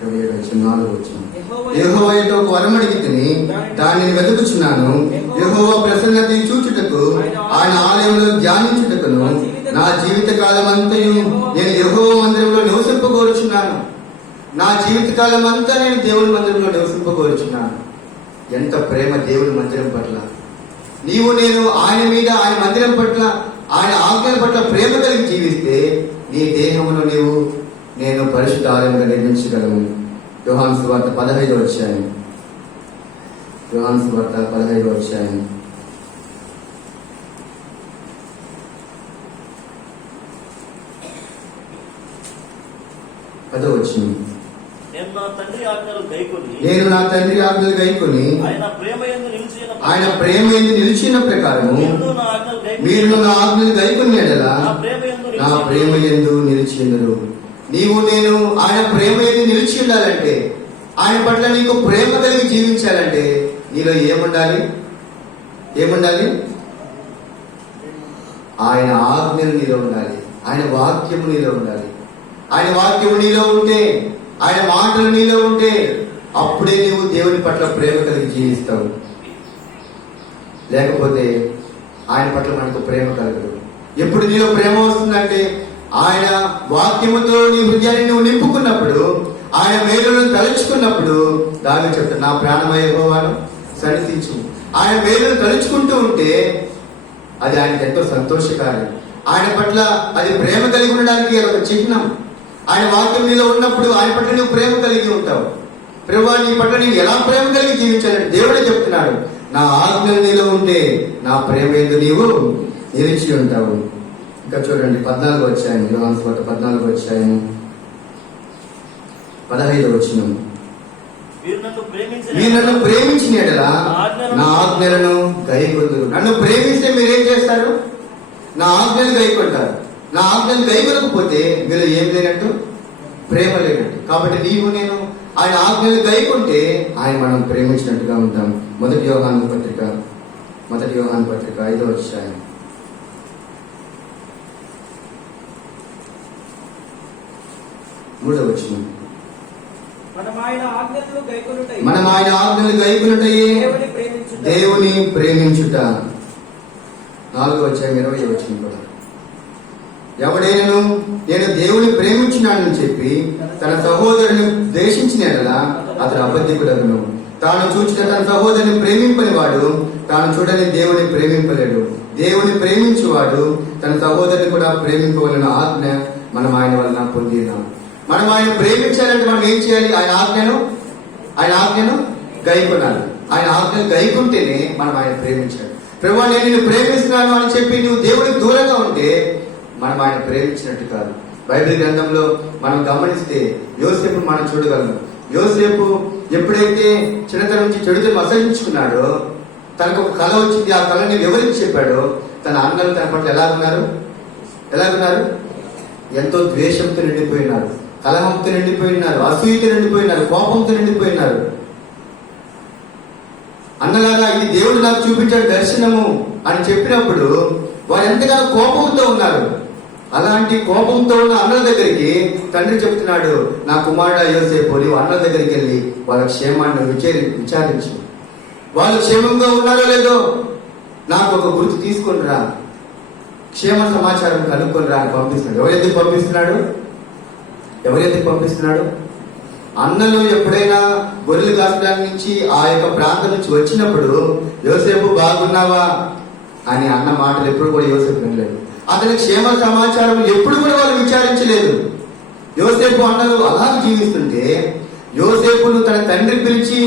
27వ వచనం. యెహోవా యొద్ద ఒక వరం అడిగితిని, దానిని వెతుకుచున్నాను. యెహోవా ప్రసన్నత చూచుటకు, ఆయన ఆలయంలో ధ్యానించుటకును నా జీవిత కాలం అంతయు నేను యెహోవా మందిరంలో నివసింపగోరుచున్నాను. నా జీవిత కాలం అంతా నేను దేవుని మందిరంలో నివసింపగోరుచున్నాను. ఎంత ప్రేమ దేవుని మందిరం పట్ల. నీవు నేను ఆయన మీద, ఆయన మందిరం పట్ల, ఆయన ఆజ్ఞల పట్ల ప్రేమ కలిగి జీవిస్తే నీ దేహమును నేను పరిశుద్ధ ఆలయంగా నిర్మించగలను. యోహాను సువార్త 15వ అధ్యాయం, యోహాను సువార్త 15వ అధ్యాయం 10వ వచనం. నేను నా తండ్రి ఆజ్ఞలు గైకొని ఆయన ప్రేమ యందు నిలిచిన ప్రకారము మీరు నా ఆజ్ఞలు గైకొని ఎడలా నా ప్రేమ యందు నిలిచియుందురు. నీవు నేను ఆయన ప్రేమ యందు నిలిచి ఉండాలంటే, ఆయన పట్ల నీకు ప్రేమ కలిగి జీవించాలంటే నీలో ఏముండాలి? ఆయన ఆజ్ఞలు నీలో ఉండాలి. ఆయన వాక్యము నీలో ఉండాలి. ఆయన వాక్యము నీలో ఉంటే, ఆయన మాటలు నీలో ఉంటే అప్పుడే నీవు దేవుని పట్ల ప్రేమ కలిగి జీవిస్తావు. లేకపోతే ఆయన పట్ల మనకు ప్రేమ కలగదు. ఎప్పుడు నీలో ప్రేమ వస్తుందంటే ఆయన వాక్యముతో నీ హృదయాన్ని నువ్వు నింపుకున్నప్పుడు, ఆయన మేలును తలుచుకున్నప్పుడు. దావీదు చెప్తాడు, నా ప్రాణమయ యెహోవాను సన్నిధించు. ఆయన మేలును తలుచుకుంటూ ఉంటే అది ఆయనకి ఎంతో సంతోషకార్యం. ఆయన పట్ల అది ప్రేమ కలిగి ఉండడానికి అది ఒక చిహ్నం. ఆయన వాక్యం నీలో ఉన్నప్పుడు ఆయన పట్ల నువ్వు ప్రేమ కలిగి ఉంటావు. ప్రభువా, నీ పట్ల నీవు ఎలా ప్రేమ కలిగి జీవించాలని దేవుడే చెప్తున్నాడు. నా ఆజ్ఞలు నీలో ఉంటే నా ప్రేమ ఎందు నీవు నిలిచి ఉంటావు. ఇంకా చూడండి 14వ అధ్యాయం, యోహాను సువార్త 14వ అధ్యాయం 15వ వచనం. మీరు నన్ను ప్రేమించిన యెడల నా ఆజ్ఞలను గైకొందురు. నన్ను ప్రేమిస్తే మీరేం చేస్తారు? నా ఆజ్ఞలు గైకొంటారు. నా ఆజ్ఞలు గైకొనకపోతే మీరు ఏం లేనట్టు? ప్రేమ లేనట్టు. కాబట్టి నీవు నేను ఆయన ఆజ్ఞలు గైకొంటే ఆయన మనం ప్రేమించినట్టుగా ఉంటాం. మొదటి యోహాను పత్రిక 5వ అధ్యాయం 3వ వచనం. మనం ఆయన ఆజ్ఞలను గైకొనుటయే దేవుని ప్రేమించుట. 4వ అధ్యాయం 20వ వచనం కూడా. ఎవడైనను నేను దేవుని ప్రేమించున్నానని చెప్పి తన సహోదరుని ద్వేషించిన యెడల అతడు అబద్ధికుడగును. తాను చూచిన తన సహోదరుని ప్రేమింపని వాడు తాను చూడని దేవుని ప్రేమింపలేడు. దేవుని ప్రేమించువాడు తన సహోదరుని కూడా ప్రేమింపవలన ఆజ్ఞ మనం ఆయన వలన పొందినాం. మనం ఆయన ప్రేమించాలంటే మనం ఏం చేయాలి? ఆయన ఆజ్ఞను గైకొనాలి. ఆయన ఆజ్ఞలు గైకుంటేనే మనం ఆయన ప్రేమించాలి. ప్రభువా, నేను నిన్ను ప్రేమిస్తున్నాను అని చెప్పి నువ్వు దేవుడికి దూరంగా ఉంటే మనం ఆయన ప్రేమించినట్టు కాదు. బైబిల్ గ్రంథంలో మనం గమనిస్తే యోసేపు మనం చూడగలము. యోసేపు ఎప్పుడైతే చిన్నతనం నుంచి చెడుతను అసహించుకున్నాడో, తనకు ఒక కళ వచ్చింది. ఆ కళని వివరించి చెప్పాడో తన అన్నలు తన పట్ల ఎలాగున్నారు? ఎంతో ద్వేషంతో నిండిపోయినారు, కలహంతో నిండిపోయినారు, అసూయతో నిండిపోయినారు, కోపంతో నిండిపోయినారు. అన్నలాగా ఇది దేవుడు నాకు చూపించాడు దర్శనము అని చెప్పినప్పుడు వారు ఎంతగానో కోపంతో ఉన్నారు. అలాంటి కోపంతో ఉన్న అన్నల దగ్గరికి తండ్రి చెప్తున్నాడు, నా కుమారుడు యోసేపు, నీవు అన్నల దగ్గరికి వెళ్ళి వాళ్ళ క్షేమాన్ని విచారించు. వాళ్ళు క్షేమంగా ఉన్నారో లేదో నాకు ఒక గుర్తు తీసుకొని రా, క్షేమ సమాచారం కనుక్కొని రా అని పంపిస్తున్నాడు. ఎవరెందుకు పంపిస్తున్నాడు? అన్నలు ఎప్పుడైనా గొర్రెలు కాసడానికి నుంచి ఆ యొక్క ప్రాంతం నుంచి వచ్చినప్పుడు యోసేపు బాగున్నావా అని అన్న మాటలు ఎప్పుడు కూడా యోసేపు వినలేదు. అతని క్షేమ సమాచారం ఎప్పుడు కూడా వాళ్ళు విచారించలేదు. యోసేపు అన్నలు అలా జీవిస్తుంటే యోసేపును తన తండ్రి పిలిచి,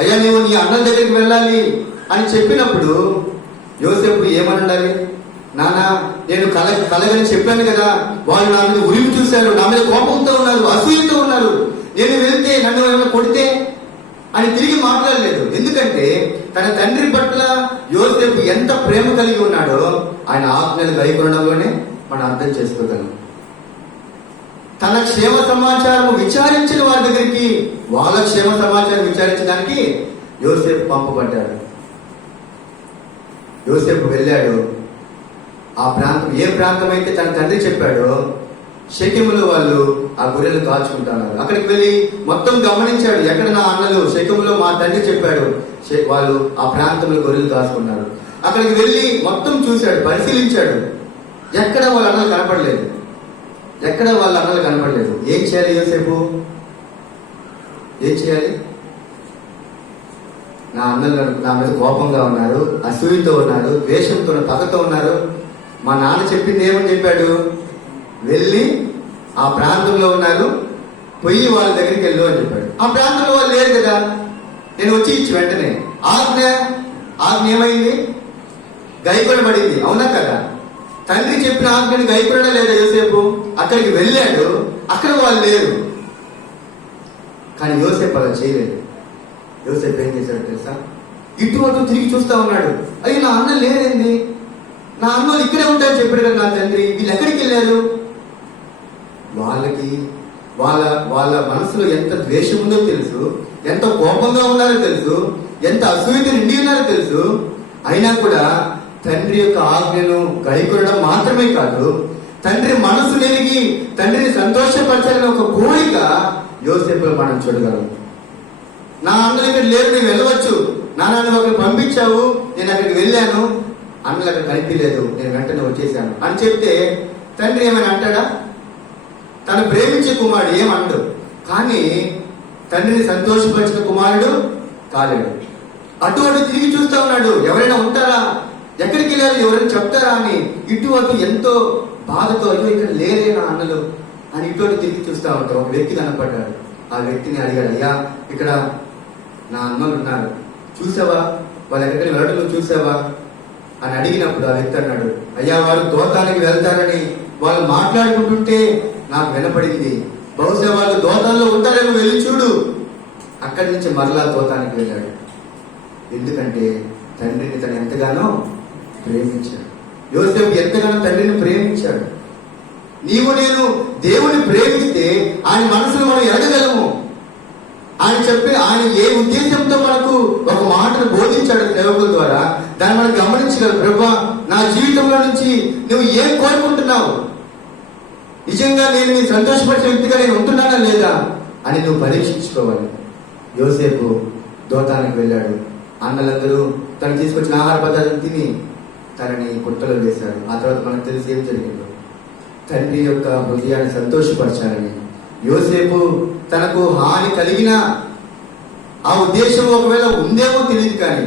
అయ్యా నీవు నీ అన్నల దగ్గరికి వెళ్ళాలి అని చెప్పినప్పుడు యోసేపు ఏమని ఉండాలి? నాన్న, నేను కలగని చెప్పాను కదా, వాళ్ళు నా మీద ఉరిమి చూశారు, నా మీద కోపంతో ఉన్నారు, అసూయతో ఉన్నారు, నేను వెళ్తే నన్ను ఏమైనా కొడితే అని తిరిగి మాట్లాడలేదు. ఎందుకంటే తన తండ్రి పట్ల యోసేపు ఎంత ప్రేమ కలిగి ఉన్నాడో ఆయన ఆజ్ఞలు గైకొనడంలోనే మనం అర్థం చేసుకోగలం. తన క్షేమ సమాచారం విచారించిన వారి దగ్గరికి వాళ్ళ క్షేమ సమాచారం విచారించడానికి యోసేపు పంపబడ్డాడు. యోసేపు వెళ్ళాడు. ఆ ప్రాంతం ఏ ప్రాంతం అయితే తన తండ్రి చెప్పాడో షెకెములో వాళ్ళు ఆ గొర్రెలు కాచుకుంటున్నారు. అక్కడికి వెళ్ళి మొత్తం గమనించాడు. ఎక్కడ నా అన్నలు? షెకెములో మా తండ్రి చెప్పాడు వాళ్ళు ఆ ప్రాంతంలో గొర్రెలు కాచుకున్నారు. అక్కడికి వెళ్ళి మొత్తం చూశాడు, పరిశీలించాడు. ఎక్కడ వాళ్ళ అన్నలు కనపడలేదు. ఏం చేయాలి యోసేపు? ఏం చేయాలి? నా అన్నలు నా మీద కోపంగా ఉన్నారు, అసూయతో ఉన్నారు, ద్వేషంతో పగతో ఉన్నారు. మా నాన్న చెప్పింది ఏమని చెప్పాడు? వెళ్ళి ఆ ప్రాంతంలో ఉన్నారు, పోయి వాళ్ళ దగ్గరికి వెళ్ళు అని చెప్పాడు. ఆ ప్రాంతంలో వాళ్ళు లేరు కదా, నేను వచ్చి ఇచ్చి వెంటనే ఆజ్ఞ ఏమైంది? గైకొనబడింది. అవునా కదా? తండ్రి చెప్పిన ఆజ్ఞని గైకొనడా లేదా యోసేపు? అక్కడికి వెళ్ళాడు, అక్కడ వాళ్ళు లేరు. కానీ యోసేపు అలా చేయలేదు. యోసేపు ఏం చేశాడు తెలుసా? ఇటు అటు తిరిగి చూస్తా ఉన్నాడు. అయ్యో, నా అన్న లేదేంది? నా అన్నలు ఇక్కడే ఉంటాయని చెప్పాడు కదా నా తండ్రి, వీళ్ళు ఎక్కడికి వెళ్ళారు? వాళ్ళ మనసులో ఎంత ద్వేషం ఉందో తెలుసు, ఎంత కోపంగా ఉన్నారో తెలుసు, ఎంత అసూయతో నిండి ఉన్నారో తెలుసు. అయినా కూడా తండ్రి యొక్క ఆజ్ఞను గైకొనడం మాత్రమే కాదు, తండ్రి మనసు నెరిగి తండ్రిని సంతోషపరచాలని ఒక కోరిక యోసేపులో మనం చూడగలం. నా అన్నలు ఇక్కడ లేరు, నేను వెళ్ళవచ్చు, నాన్న అక్కడ పంపించావు, నేను అక్కడికి వెళ్ళాను, అన్నలు అక్కడ కనిపించలేదు, నేను వెంటనే వచ్చేసాను అని చెప్తే తండ్రి ఏమైనా అంటాడా? తను ప్రేమించే కుమారుడు ఏమన్నాడు, కానీ తండ్రిని సంతోషపరిచిన కుమారుడు కాలేడు. అటు తిరిగి చూస్తా ఉన్నాడు, ఎవరైనా ఉంటారా? ఎక్కడికి వెళ్ళారు, ఎవరైనా చెప్తారా అని ఇటు అటు ఎంతో బాధతో, అయ్యో ఇక్కడ లేరే నా అన్నలు అని ఇటు అటు తిరిగి చూస్తూ ఉంటే ఒక వ్యక్తి కనపడ్డాడు. ఆ వ్యక్తిని అడిగాడు, అయ్యా ఇక్కడ నా అన్నలు ఉన్నారు, చూసావా, వాళ్ళు ఎక్కడికి వెళ్ళడం చూసావా అని అడిగినప్పుడు ఆ వ్యక్తి అన్నాడు, అయ్యా వారు దోతానికి వెళ్తారని వాళ్ళు మాట్లాడుకుంటుంటే నాకు వినపడింది, బహుశా వాళ్ళు దోతాల్లో ఉంటారేమో, వెళ్ళి చూడు. అక్కడి నుంచి మరలా దోతానికి వెళ్ళాడు. ఎందుకంటే తండ్రిని తను ఎంతగానో ప్రేమించాడు. యోసేపు ఎంతగానో తండ్రిని ప్రేమించాడు. నీవు నేను దేవుని ప్రేమిస్తే ఆయన మనసును మనం ఎరగగలము. ఆయన ఏ ఉద్దేశంతో మనకు ఒక మాటను బోధించాడు సేవకుల ద్వారా, దాన్ని మనం గమనించగలరు. ప్రభువా, నా జీవితంలో నుంచి నువ్వు ఏం కోరుకుంటున్నావు, నిజంగా నేను నీ సంతోషపరిచే వ్యక్తిగా నేను ఉంటున్నానా లేదా అని నువ్వు పరీక్షించుకోవాలి. యోసేపు దోతానికి వెళ్ళాడు. అన్నలందరూ తను తీసుకొచ్చిన ఆహార పదార్థాలు తిని తనని గుట్టలో వేశాడు. ఆ తర్వాత మనకు తెలిసి ఏం జరిగిందో, తండ్రి యొక్క హృదయాన్ని సంతోషపరచాలని యోసేపు తనకు హాని కలిగిన ఆ ఉద్దేశం ఒకవేళ ఉందేమో తెలియదు, కానీ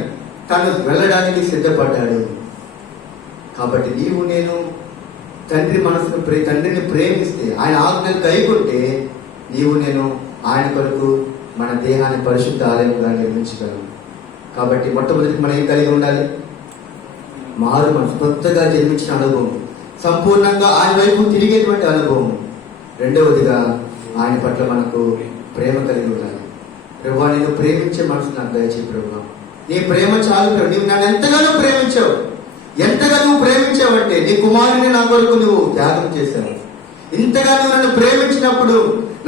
తను వెళ్ళడానికి సిద్ధపడ్డాడు. కాబట్టి నీవు నేను తండ్రిని ప్రేమిస్తే, ఆయన ఆజ్ఞలు కైకొంటే నీవు నేను ఆయన కొరకు మన దేహాన్ని పరిశుద్ధ ఆలయంగా నిర్మించగలం. కాబట్టి మొట్టమొదటి మనం ఏం కలిగి ఉండాలి? మారు మనసు, కొత్తగా జన్మించిన అనుభవం, సంపూర్ణంగా ఆయన వైపు తిరిగేటువంటి అనుభవం. రెండవదిగా ఆయన పట్ల మనకు ప్రేమ కలిగి ఉండాలి. ప్రభువా, నేను ప్రేమించే మనసు నాకు దయచేయి ప్రభువా, నీ ప్రేమ చాలు ప్రభు. నీవు నన్ను ఎంతగానో ప్రేమించావు. ఎంతగా నువ్వు ప్రేమించావంటే నీ కుమారుని నా కొరకు నువ్వు త్యాగం చేశావు. ఇంతగా నువ్వు నన్ను ప్రేమించినప్పుడు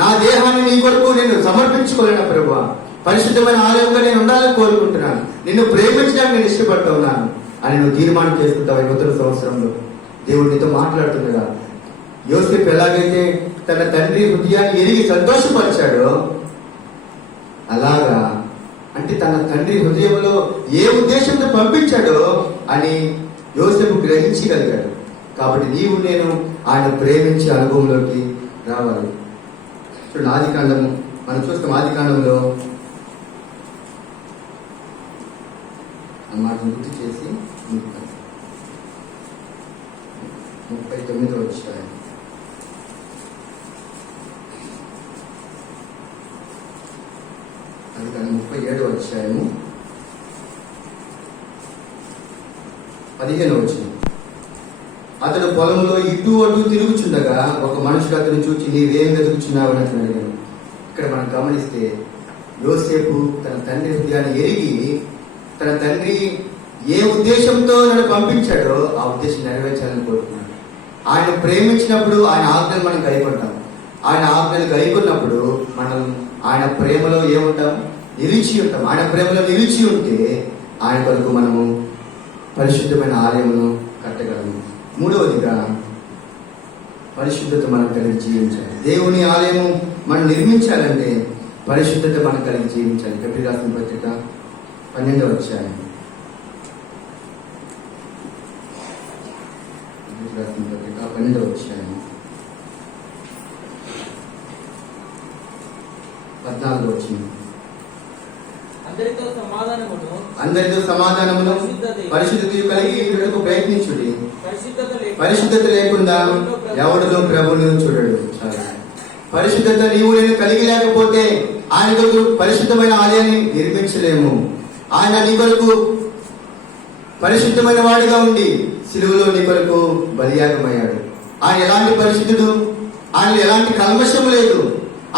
నా దేహాన్ని నీ కొరకు నేను సమర్పించుకోలేను ప్రభువా. పరిశుద్ధమైన ఆలయంగా నేను ఉండాలని కోరుకుంటున్నాను. నిన్ను ప్రేమించడానికి నేను ఇష్టపడుతూ ఉన్నాను అని నువ్వు తీర్మానం చేసుకుంటావు. ఈ నూతన సంవత్సరంలో దేవుడు నీతో మాట్లాడుతుండగా, యోసేపు ఎలాగైతే తన తండ్రి హృదయాన్ని ఎరిగి సంతోషపరిచాడో, అలాగా అంటే తన తండ్రి హృదయంలో ఏ ఉద్దేశంతో పంపించాడో అని యోసేపు గ్రహించగలిగాడు. కాబట్టి నీవు నేను ఆయన ప్రేమించే అనుభవంలోకి రావాలి. చూడండి, ఆదికాండము మనం చూస్తాం. ఆదికాండంలో మాట గుర్తు చేసి 39వ అధ్యాయం. అది కానీ 37వ అధ్యాయము 15వ వచనం. అతడు పొలంలో ఇటు అటు తిరుగుచుండగా ఒక మనుషుడు అతను చూచి, నీవేం వెతుకుచున్నావు అని అతను అడిగాను. ఇక్కడ మనం గమనిస్తే యోసేపు తన తండ్రి హృదయాన్ని ఎరిగి, తన తండ్రి ఏ ఉద్దేశంతో నన్ను పంపించాడో ఆ ఉద్దేశం నెరవేర్చాలని కోరుకున్నాడు. ఆయన ప్రేమించినప్పుడు ఆయన ఆజ్ఞలు మనం గైకొంటాం. ఆయన ఆజ్ఞలు గైకొన్నప్పుడు మనం ఆయన ప్రేమలో ఏముంటాం? నిలిచి ఉంటాం. ఆయన ప్రేమలో నిలిచి ఉంటే ఆయన కొరకు మనము పరిశుద్ధమైన ఆలయమును కట్టగలము. మూడవదిగా పరిశుద్ధత మనం కలిగి జీవించాలి. దేవుని ఆలయము మనం నిర్మించాలంటే పరిశుద్ధత మనం కలిగి జీవించాలి. గెబ్రీయులు రాసిన పత్రిక 12వ అధ్యాయం. రాసిన పత్రిక 12వ అధ్యాయం 14వ వచనం. అందరితో సమాధానమును పరిశుద్ధత కలిగి ఉండుటకు ప్రయత్నించుడి. పరిశుద్ధత లేకుండా ఎవడునూ ప్రభువును చూడడు. పరిశుద్ధత నీవు నేను కలిగి లేకపోతే ఆయన కొరకు పరిశుద్ధమైన ఆలయాన్ని నిర్మించలేము. ఆయన నీ కొరకు పరిశుద్ధమైన వాడిగా ఉండి సిలువలో నీ కొరకు బలియాగమయ్యాడు. ఆయన ఎలాంటి పరిశుద్ధుడు? ఆయన ఎలాంటి కల్మషము లేదు,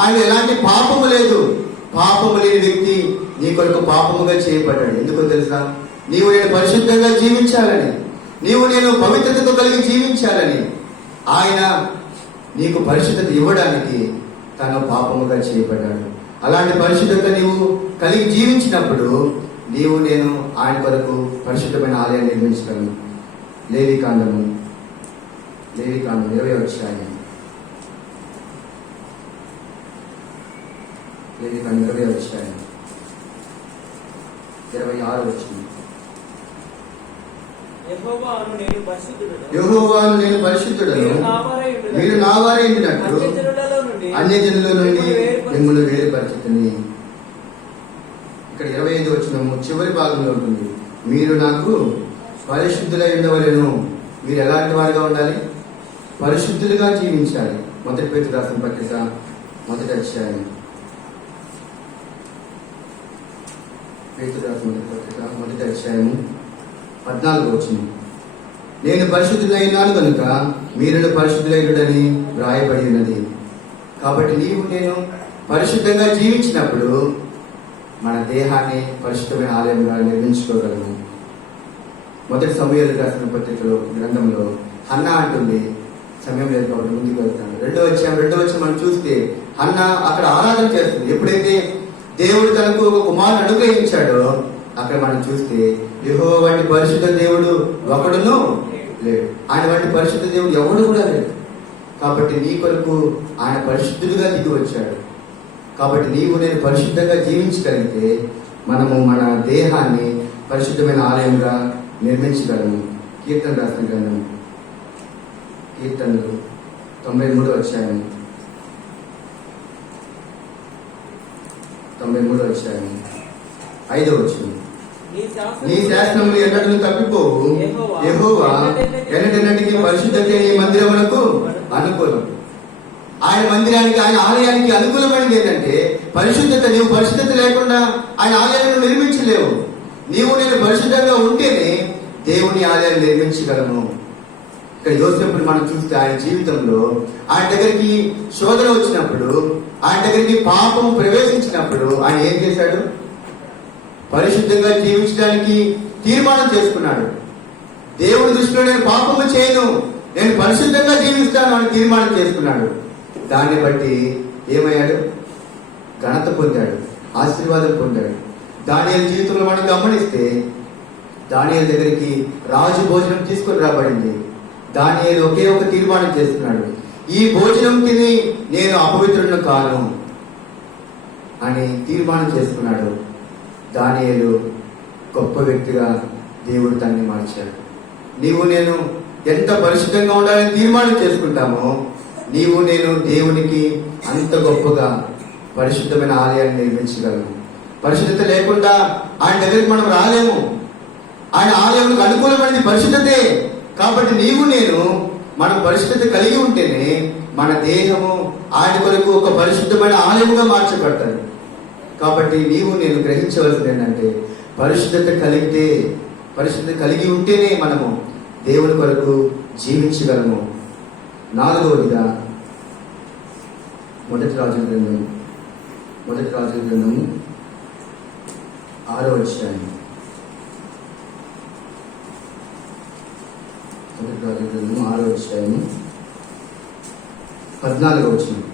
ఆయన ఎలాంటి పాపము లేదు. పాపము లేని వ్యక్తి నీ కొరకు పాపముగా చేయబడ్డాడు. ఎందుకో తెలుసా? నీవు నేను పరిశుద్ధంగా జీవించాలని, నీవు నేను పవిత్రతతో కలిగి జీవించాలని ఆయన నీకు పరిశుద్ధత ఇవ్వడానికి తను పాపముగా చేయబడ్డాడు. అలాంటి పరిశుద్ధత నీవు కలిగి జీవించినప్పుడు నీవు నేను ఆయన కొరకు పరిశుద్ధమైన ఆలయాన్ని నిర్మించగలను. లేవికాండము 20వ అధ్యాయం. లేవికాండం 20వ అధ్యాయం 26వ వచనం. యెహోవాను నేను పరిశుద్ధుడను, మీరు నా వారై ఉండినట్లు అన్యజనుల నుండి మిమ్మల్ని వేరుపరిచితిని. ఇక్కడ 25వ వచనము చివరి భాగంలో ఉంటుంది. మీరు నాకు పరిశుద్ధులై ఉండవలెను. మీరు ఎలాంటి వారుగా ఉండాలి? పరిశుద్ధులుగా జీవించాలి. మొదటి పేతురు రాసిన పత్రిక 1వ అధ్యాయం. పేతురు రాసిన పత్రిక 1వ అధ్యాయం 14వ వచనం. నేను పరిశుద్ధులైనాను కనుక మీరును పరిశుద్ధులైనడని వ్రాయబడి ఉన్నది. కాబట్టి నీవు నేను పరిశుద్ధంగా జీవించినప్పుడు మన దేహాన్ని పరిశుద్ధమైన ఆలయంగా నిర్మించుకోగలము. మొదటి సమూయేలు రాసిన పత్రికలో గ్రంథంలో హన్నా అంటుంది, సమయం లేదు కాబట్టి ముందుకు వెళ్తాను. 2వ అధ్యాయం మనం చూస్తే హన్నా అక్కడ ఆరాధన చేస్తుంది. ఎప్పుడైతే దేవుడు తనకు ఒక కుమారుని అనుగ్రహించాడో అక్కడ మనం చూస్తే యెహోవా వంటి పరిశుద్ధ దేవుడు ఒకడును లేడు. ఆయన వంటి పరిశుద్ధ దేవుడు ఎవడు కూడా లేడు. కాబట్టి నీ కొరకు ఆయన పరిశుద్ధులుగా దిగి వచ్చాడు. కాబట్టి నీవు నేను పరిశుద్ధంగా జీవించగలిగితే మనము మన దేహాన్ని పరిశుద్ధమైన ఆలయంగా నిర్మించగలము. కీర్తన రాసిన గ్రంథం, కీర్తనలు 93వ అధ్యాయం 5వ వచనం. నీ శాసనములు ఎన్నడూ తప్పిపోవు. యెహోవా ఎన్నటెన్నటికీ పరిశుద్ధతే నీ మందిరములకు అనుకూలం. ఆయన మందిరానికి, ఆయన ఆలయానికి అనుకూలమైనది ఏంటంటే పరిశుద్ధత. నీవు పరిశుద్ధత లేకుండా ఆయన ఆలయాన్ని నిర్మించలేవు. నీవు నేను పరిశుద్ధంగా ఉంటేనే దేవుని ఆలయాన్ని నిర్మించగలము. ఇక్కడ యోసేపుని మనం చూస్తే ఆయన జీవితంలో ఆయన దగ్గరికి శోధన వచ్చినప్పుడు, ఆయన దగ్గరికి పాపం ప్రవేశించినప్పుడు ఆయన ఏం చేశాడు? పరిశుద్ధంగా జీవించడానికి తీర్మానం చేసుకున్నాడు. దేవుడి దృష్టిలో నేను పాపము చేయను, నేను పరిశుద్ధంగా జీవిస్తాను అని తీర్మానం చేసుకున్నాడు. దాన్ని బట్టి ఏమయ్యాడు? ఘనత పొందాడు, ఆశీర్వాదం పొందాడు. దానియేలు జీవితంలో మనం గమనిస్తే దానియేలు దగ్గరికి రాజు భోజనం తీసుకొని రాబడింది. దానియేలు ఒకే ఒక తీర్మానం చేస్తున్నాడు, ఈ భోజనం తిని నేను అపవిత్రులను కాను అని తీర్మానం చేసుకున్నాడు. దానియేలు గొప్ప వ్యక్తిగా దేవుడు తనని మార్చాడు. నీవు నేను ఎంత పరిశుద్ధంగా ఉండాలని తీర్మానం చేసుకుంటామో నీవు నేను దేవునికి అంత గొప్పగా పరిశుద్ధమైన ఆలయాన్ని నిర్మించగలము. పరిశుద్ధత లేకుండా ఆయన దగ్గరికి మనం రాలేము. ఆయన ఆలయానికి అనుకూలమైనది పరిశుద్ధతే. కాబట్టి నీవు నేను మనం పరిశుద్ధత కలిగి ఉంటేనే మన దేహము ఆయన కొరకు ఒక పరిశుద్ధమైన ఆలయముగా మార్చబడతాడు. కాబట్టి నీవు నేను గ్రహించవలసింది ఏంటంటే పరిశుద్ధత కలిగి ఉంటేనే మనము దేవుని కొరకు జీవించగలము. 4వదిగా మొదటి రాజుల గ్రంథం 6వ అధ్యాయం. మొదటి రాజుల గ్రంథం 6వ అధ్యాయం 14వ వచనం.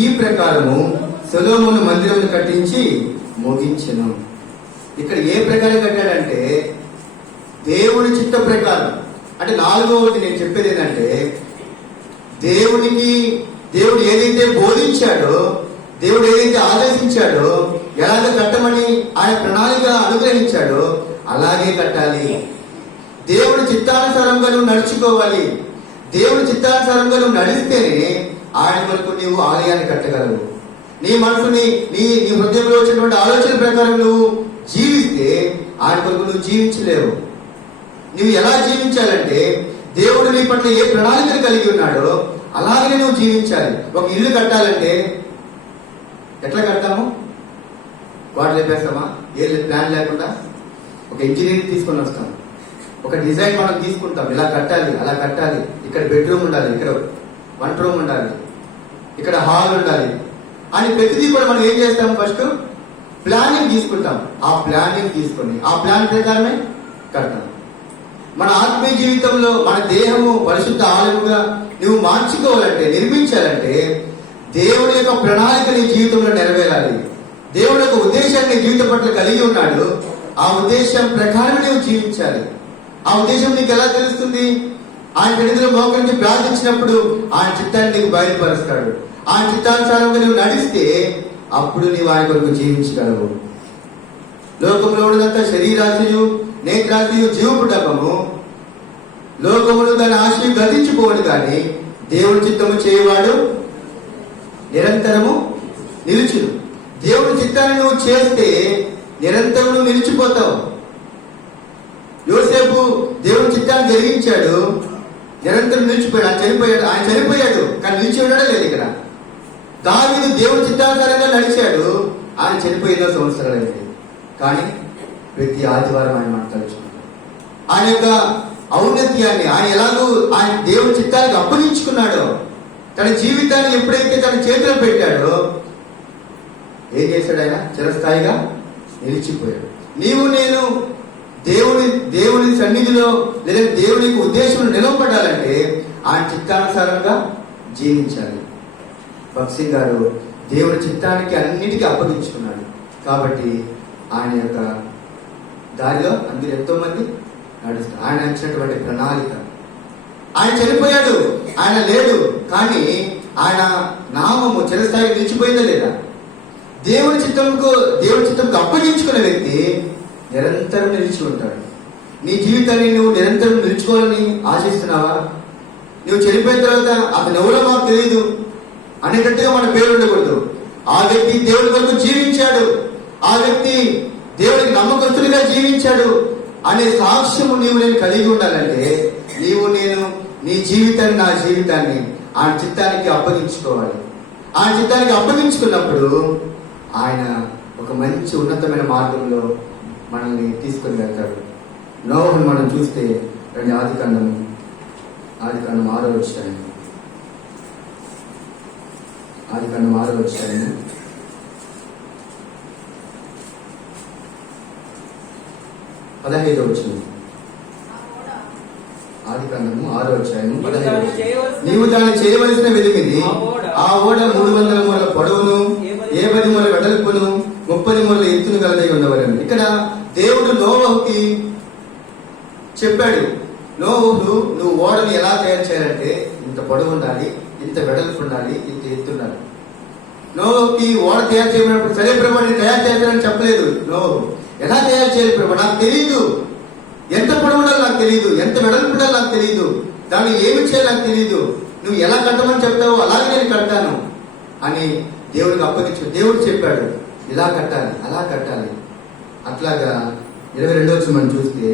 ఈ ప్రకారము సొలొమోను మందిరమును కట్టించి ముగించెను. ఇక్కడ ఏ ప్రకారం కట్టాడంటే దేవుడి చిత్త ప్రకారం. అంటే 4వది నేను చెప్పేది ఏంటంటే దేవుడు ఏదైతే బోధించాడో, దేవుడు ఏదైతే ఆదేశించాడో, ఎలాగ కట్టమని ఆయన ప్రణాళిక అనుగ్రహించాడో అలాగే కట్టాలి. దేవుడి చిత్తానుసారంగా నువ్వు నడుచుకోవాలి. దేవుడి చిత్తానుసారంగా నువ్వు నడిస్తేనే ఆయన వరకు నీవు ఆలయాన్ని కట్టగలవు. నీ మనసుని నీ హృదయంలో వచ్చినటువంటి ఆలోచన ప్రకారం నువ్వు జీవిస్తే ఆయన కొరకు నువ్వు జీవించలేవు. నువ్వు ఎలా జీవించాలంటే దేవుడు నీ పట్ల ఏ ప్రణాళికను కలిగి ఉన్నాడో అలాగే నువ్వు జీవించాలి. ఒక ఇల్లు కట్టాలంటే ఎట్లా కడతాము? వాడు లేపేస్తామా? ఏ ప్లాన్ లేకుండా ఒక ఇంజనీర్ తీసుకొని వస్తాం. ఒక డిజైన్ మనం తీసుకుంటాం, ఇలా కట్టాలి, అలా కట్టాలి, ఇక్కడ బెడ్రూమ్ ఉండాలి, ఇక్కడ వంట రూమ్ ఉండాలి, ఇక్కడ హాల్ ఉండాలి అని ప్రతిదీ కూడా మనం ఏం చేస్తాం? ఫస్ట్ ప్లానింగ్ తీసుకుంటాం. ఆ ప్లానింగ్ తీసుకొని ఆ ప్లాన్ ప్రకారమే కడతాం. మన ఆత్మీయ జీవితంలో మన దేహము పరిశుద్ధ ఆలయముగా నువ్వు మార్చుకోవాలంటే, నిర్మించాలంటే దేవుడి యొక్క ప్రణాళిక నీ జీవితంలో నెరవేరాలి. దేవుడి యొక్క ఉద్దేశాన్ని నీ జీవితం పట్ల కలిగి ఉన్నాడు. ఆ ఉద్దేశం ప్రకారం నువ్వు జీవించాలి. ఆ ఉద్దేశం నీకు ఎలా తెలుస్తుంది? ఆయన సన్నిధిలో మోకరించి ప్రార్థించినప్పుడు ఆయన చిత్తాన్ని నీకు బయలుపరుస్తాడు. ఆయన చిత్తానుసారంగా నువ్వు నడిస్తే అప్పుడు నీవు ఆయన కొరకు జీవించగలవు. లోకంలో ఉన్నదంతా శరీరాశయు నేత్రాశయు జీవపుటకము. లోకములు దాని ఆశయం గతించిపోవడు కానీ దేవుడి చిత్తము చేయవాడు నిరంతరము నిలుచును. దేవుడి చిత్తాన్ని నువ్వు చేస్తే నిరంతరం నువ్వు నిలిచిపోతావు. యోసేపు దేవుని చిత్తాన్ని జరిగించాడు, నిరంతరం నిలిచిపోయాడు. ఆయన చనిపోయాడు కానీ నిలిచి ఉండడం లేదు ఇక్కడ. దావీదు దేవుని చిత్తానుసారంగా నడిచాడు, ఆయన చనిపోయి 8 సంవత్సరాలైంది. కానీ ప్రతి ఆదివారం ఆయన మాట్లాడుచుకున్నాడు. ఆయన యొక్క ఔన్నత్యాన్ని ఆయన ఎలాగో ఆయన దేవుని చిత్తానికి అప్పగించుకున్నాడో, తన జీవితాన్ని ఎప్పుడైతే తన చేతిలో పెట్టాడో ఏం చేశాడు? ఆయన చిరస్థాయిగా నిలిచిపోయాడు. నీవు నేను దేవుని సన్నిధిలో లేదా దేవుని ఉద్దేశంలో నిలవబడాలంటే ఆయన చిత్తానుసారంగా జీవించాలి. భగత్ సింగ్ గారు దేవుని చిత్తానికి అన్నిటికీ అప్పగించుకున్నాడు. కాబట్టి ఆయన యొక్క దారిలో అందరూ ఎంతో మంది నడుస్తారు. ఆయన ఇచ్చినటువంటి ప్రణాళిక. ఆయన చనిపోయాడు, ఆయన లేడు, కానీ ఆయన నామము చిరస్థాయికి నిలిచిపోయిందా లేదా? దేవుని చిత్తంకు అప్పగించుకున్న వ్యక్తి నిరంతరం నిలిచి ఉంటాడు. నీ జీవితాన్ని నువ్వు నిరంతరం నిలుచుకోవాలని ఆశిస్తున్నావా? నువ్వు చనిపోయిన తర్వాత అతను ఎవరో మాకు తెలియదు అనేటట్టుగా మన పేరు ఉండకూడదు. ఆ వ్యక్తి దేవుడి కొరకు జీవించాడు, ఆ వ్యక్తి దేవుడికి నమ్మకస్తుడిగా జీవించాడు అనే సాక్ష్యము నీవు నేను కలిగి ఉండాలంటే నీవు నేను నీ జీవితాన్ని నా జీవితాన్ని ఆయన చిత్తానికి అప్పగించుకోవాలి. ఆయన చిత్తానికి అప్పగించుకున్నప్పుడు ఆయన ఒక మంచి ఉన్నతమైన మార్గంలో మనల్ని తీసుకొని వెళ్తాడు. నోహును మనం చూస్తే ఆదికాండం 6వ అధ్యాయం, ఆదికాండం 6వ అధ్యాయం 15వ వచనం. ఆదికాండము 6వ అధ్యాయం 15వ వచనం. నీవు దాన్ని చేయవలసిన వెలిగింది ఆ ఓడ 300 మూరల పొడవును 70 మూరల వెడల్పును 30 మూరల ఎత్తును గలదై ఉండవలని. ఇక్కడ దేవుడు నోవహుకి చెప్పాడు, నోవహు నువ్వు ఓడని ఎలా తయారు చేయాలంటే ఇంత పొడవు ఉండాలి, ఇంత వెడల్పు ఉండాలి, ఇంత ఎత్తు ఉండాలి. నోవహుకి ఓడ తయారు చేయబడినప్పుడు సరే ప్రభు నేను తయారు చేయాలని చెప్పలేదు. నోవహు ఎలా తయారు చేయాలి ప్రభు నాకు తెలియదు, ఎంత పొడవు ఉండాలి నాకు తెలియదు, ఎంత వెడల్పు ఉండాలి నాకు తెలియదు, దాన్ని ఏమి చేయాలి నాకు తెలియదు, నువ్వు ఎలా కట్టమని చెప్తావో అలాగే నేను కడతాను అని దేవుడికి అప్పగించు. దేవుడు చెప్పాడు ఇలా కట్టాలి, అలా కట్టాలి. అట్లాగా 22వ వచనం మనం చూస్తే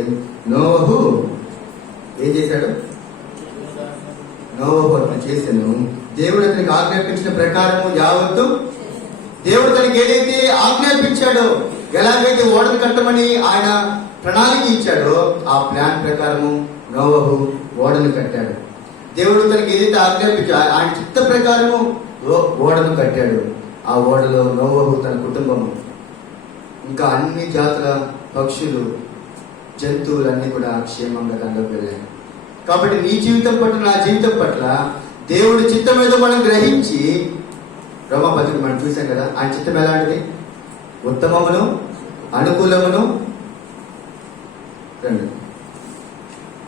నోవహు ఏం చేశాడు? నోవహు అట్లా చేశాను. దేవుడు అతనికి ఆజ్ఞాపించిన ప్రకారము యావత్తు దేవుడు తనకి ఏదైతే ఆజ్ఞాపించాడో, ఎలాగైతే ఓడను కట్టమని ఆయన ప్రణాళిక ఇచ్చాడో ఆ ప్లాన్ ప్రకారము నోవహు ఓడను కట్టాడు. దేవుడు తనకి ఏదైతే ఆజ్ఞాపించాడో ఆయన చిత్త ప్రకారము ఓడను కట్టాడు. ఆ ఓడలో నోవహు తన కుటుంబము ఇంకా అన్ని జాతుల పక్షులు జంతువులన్నీ కూడా క్షేమంగా దాంట్లోకి వెళ్ళాయి. కాబట్టి నీ జీవితం పట్ల నా జీవితం పట్ల దేవుడి చిత్తం ఏదో మనం గ్రహించి, రోమాపత్రిక మనం చూసాం కదా, ఆయన చిత్తం ఎలాంటిది? ఉత్తమమును అనుకూలమును.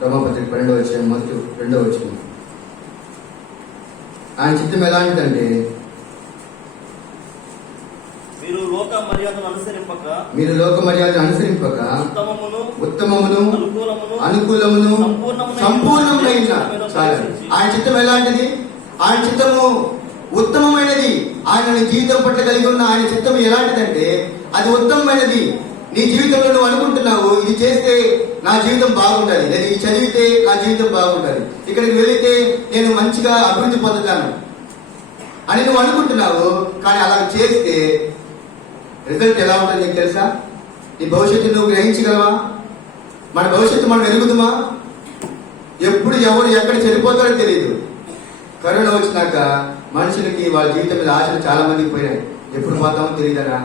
రోమాపత్రిక 12వ అధ్యాయం 2వ వచనం. ఆయన చిత్తం ఎలాంటిదంటే మీరు లోక మర్యాదను అనుసరింపక ఉత్తమమును అనుకూలమును సంపూర్ణమైన. ఆయన చిత్తం ఎలాంటిది? ఆయన చిత్తము ఉత్తమమైనది. ఆయన నీ జీవితం పట్ల కలిగి ఉన్న ఆయన చిత్తం ఎలాంటిదంటే అది ఉత్తమమైనది. నీ జీవితంలో నువ్వు అనుకుంటున్నావు ఇది చేస్తే నా జీవితం బాగుండాలి, లేదా ఇది చదివితే నా జీవితం బాగుండాలి, ఇక్కడికి వెళితే నేను మంచిగా అభివృద్ధి పొందుతాను అని నువ్వు అనుకుంటున్నావు. కానీ అలా చేస్తే రిజల్ట్ ఎలా ఉంటుంది నీకు తెలుసా? నీ భవిష్యత్తు నువ్వు గ్రహించగలవా? మన భవిష్యత్తు మనం ఎరుగుదుమా? ఎప్పుడు ఎవరు ఎక్కడ చనిపోతారో తెలియదు. కరోనా వచ్చినాక మనుషులకి వాళ్ళ జీవితం మీద ఆశలు చాలా మందికి పోయినాయి. ఎప్పుడు పోతామో తెలియదనా